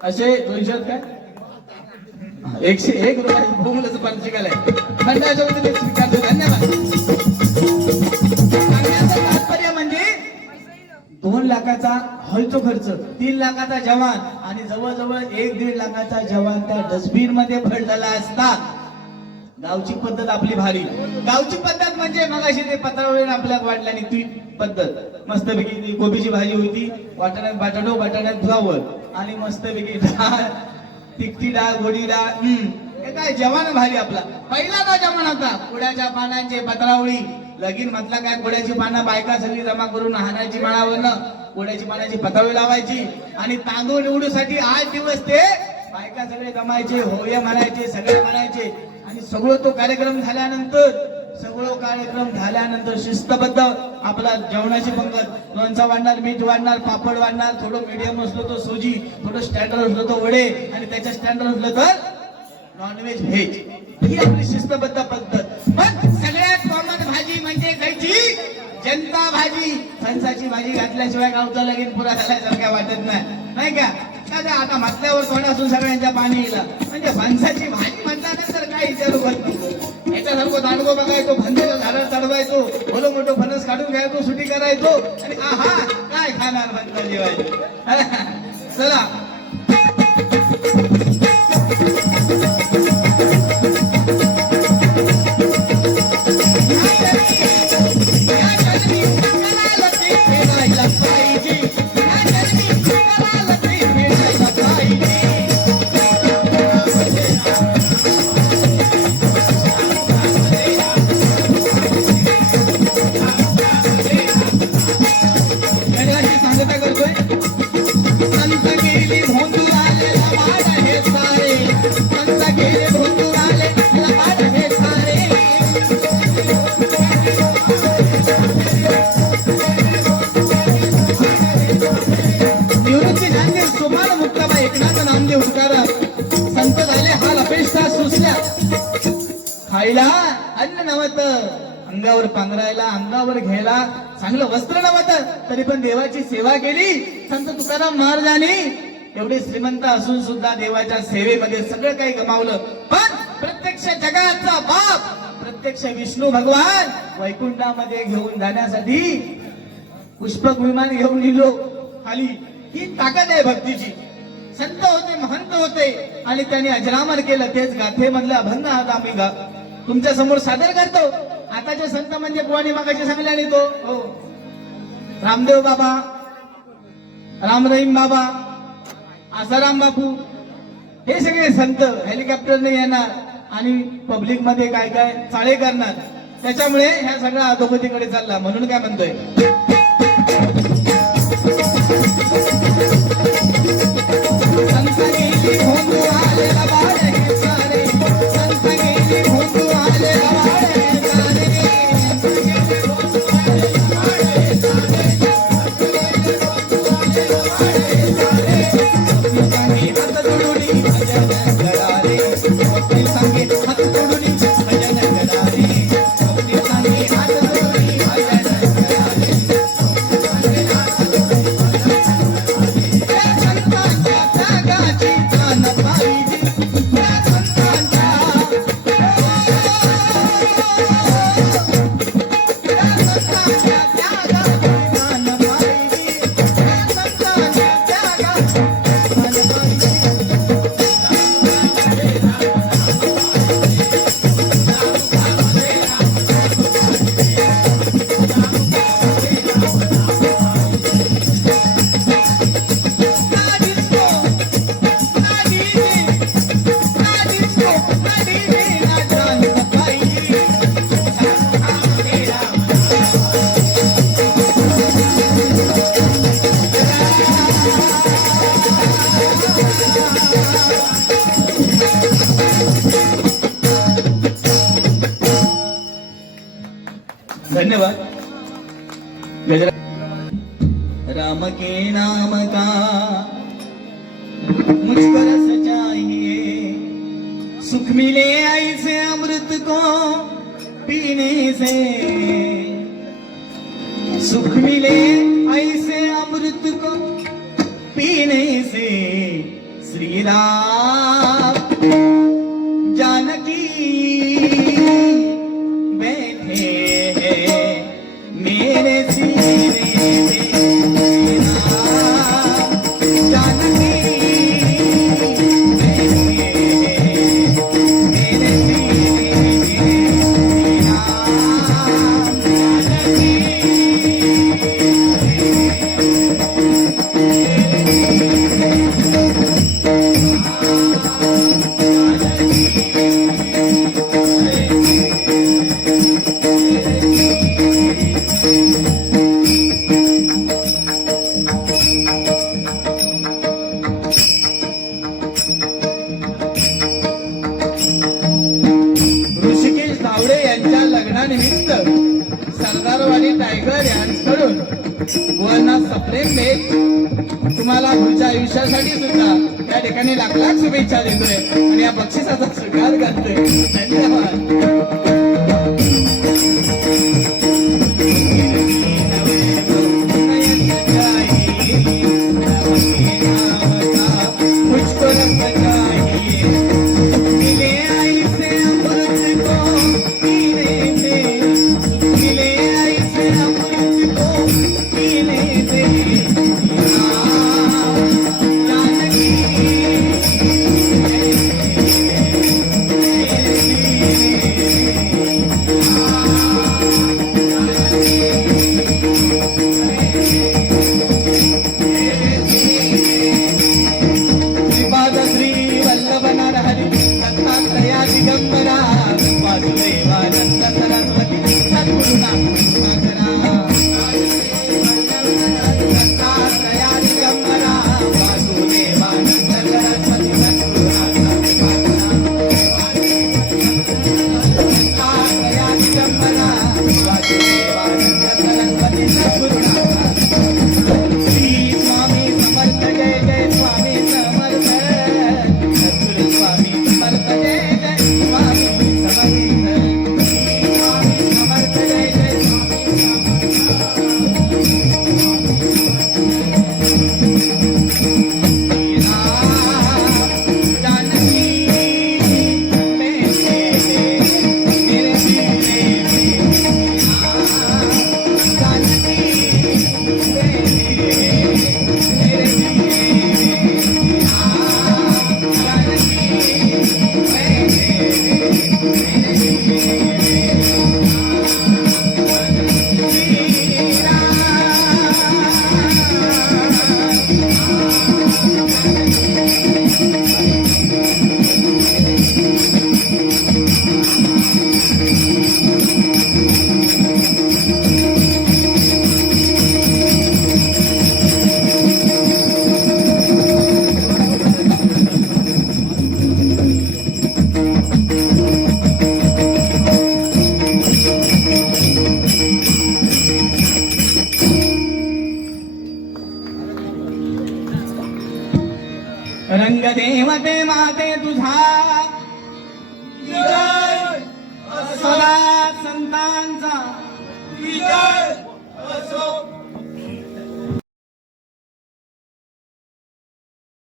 असे 200 काय 101 रुपये भूमुलाचं पंचिकाल आहे मंडळाच्या वतीने स्वीकारतो धन्यवाद सांगण्याचं तात्पर्य म्हणजे 2 लाखाचा हॉलचो खर्च 3 लाखाचा जवान आणि जवळजवळ 1-1.5 लाखाचा जवान त्या डस्टबिन मध्ये भरलेला असता गावची पद्धत आपली भारी गावची पद्धत म्हणजे मगाशी ते पत्रावळीने आपल्या वाढल्याने ती पद्धत मस्तपैकी ती कोबीची भाजी होती वाटाण्यात बटाटो बटाट्यात फ्लावर आणि मस्तपैकी डाळ तिखटी डाळ गोडी डाळ हे काय जेवण भारी आपला पहिला तो जेवण होता कुड्याच्या पानांचे पत्रावळी लगीन म्हटला काय कुड्याची पानं बायका सगळी जमा करून हाणाची माळावरनं कुड्याची पानाची पत्रावळी लावायची आणि तांदूळ निवडूसाठी 8 दिवस ते बायका सगळे जमायचे होय म्हणायचे सगळे म्हणायचे आणि सगळं तो कार्यक्रम झाल्यानंतर शिस्तबद्ध आपला जेवणाची पंगत लोणचं वाढणार मीठ वाढणार पापड वाढणार थोडं मीडियम असलो तो सोजी थोडं स्टँडर्ड असलो तो वडे आणि त्याच्या स्टँडर्ड असलं तर नॉनव्हेज व्हेज ही आपली शिस्तबद्ध पद्धत पण सगळ्यात कॉमन भाजी म्हणजे खायची जनता भाजी फणसाची भाजी घातल्याशिवाय गावचा लगीन पुरा झाल्यासारख्या वाटत नाही का आता म्हटल्यावर कोण असून सगळ्यांच्या पाणी येईल म्हणजे फणसाची भाजी म्हटल्यानंतर काय विचारू करतो याच्यासारखं दांडगो बघायचो फणसाच्या झाडावर चढवायचो भलो मोठं फणस काढून घ्यायचो सुटी करायचो आणि आहा काय खाणार फणसा जेवायचं चला खायला अन्न नव्हतं अंगावर पांघरायला अंगावर घ्यायला चांगलं वस्त्र नव्हतं तरी पण देवाची सेवा केली संत तुकाराम महाराजांनी एवढे श्रीमंत असून सुद्धा देवाच्या सेवेमध्ये सगळं काही गमावलं पण प्रत्यक्ष जगाचा बाप प्रत्यक्ष विष्णू भगवान वैकुंठामध्ये घेऊन जाण्यासाठी पुष्पक विमान घेऊन गेलो खाली ही ताकद आहे भक्तीची संत होते महंत होते आणि त्यांनी अजरामर केलं तेच गाथेमधलं अभंग आज आम्ही तुमच्या समोर सादर करतो आताचे संत म्हणजे बुवानी मागाशी सांगल्याने तो हो रामदेव बाबा राम रहीम बाबा आसाराम बापू हे सगळे संत हेलिकॉप्टरने येणार आणि पब्लिक मध्ये काय काय चाळे करणार त्याच्यामुळे ह्या सगळ्या अधोगतीकडे चालला म्हणून काय म्हणतोय संत गेली भोंदू आले लबाड हे सारे संत गेली भोंदू आले लबाड हे सारे सांगे हात जोडून भजन करारे सांगे हात जोडून भजन करारे सांगे हात जोडून भजन करारे धन्यवाद. राम के नाम का मुझको रस चाहिए, सुख मिले ऐसे अमृत को पीने से, सुख मिले ऐसे अमृत को पीने से. श्री राम जानकी बैठे हैं मेरे सीने में. जानकी ऋषिकेश धावडे यांच्या लग्नानिमित्त सरदारवाडी टायगर यांच्याकडून बुवांना सप्रेम भेट, तुम्हाला पुढच्या आयुष्यासाठी सुद्धा त्या ठिकाणी लाख लाख शुभेच्छा देतोय आणि या बक्षिसाचा स्वीकार करतोय. धन्यवाद. मुझको रस चाहिए, मिले ऐसे अमृत को पीने से, मिले ऐसे अमृत को पीने से. जानकी श्रीपाद श्री वल्लभ नरहरी दत्तात्रया दिगंबरा वासुदेवानंद सरस्वती सद्गुरुनाथ दत्तात्रया दिगंबरा वासुदेवानंद सरस्वती दत्तात्रया दिगंबरा वासुदेवानंद सरस्वती सद्गुरुनाथ. श्री स्वामी समर्थ जय जय स्वामी समर्थ, सद्गुरु स्वामी समर्थ जय जय स्वामी समर्थ, श्री स्वामी समर्थ जय जय स्वामी जानकी बैठे मेरे सीने में. जानकी रंग देवते माते तुझा सदा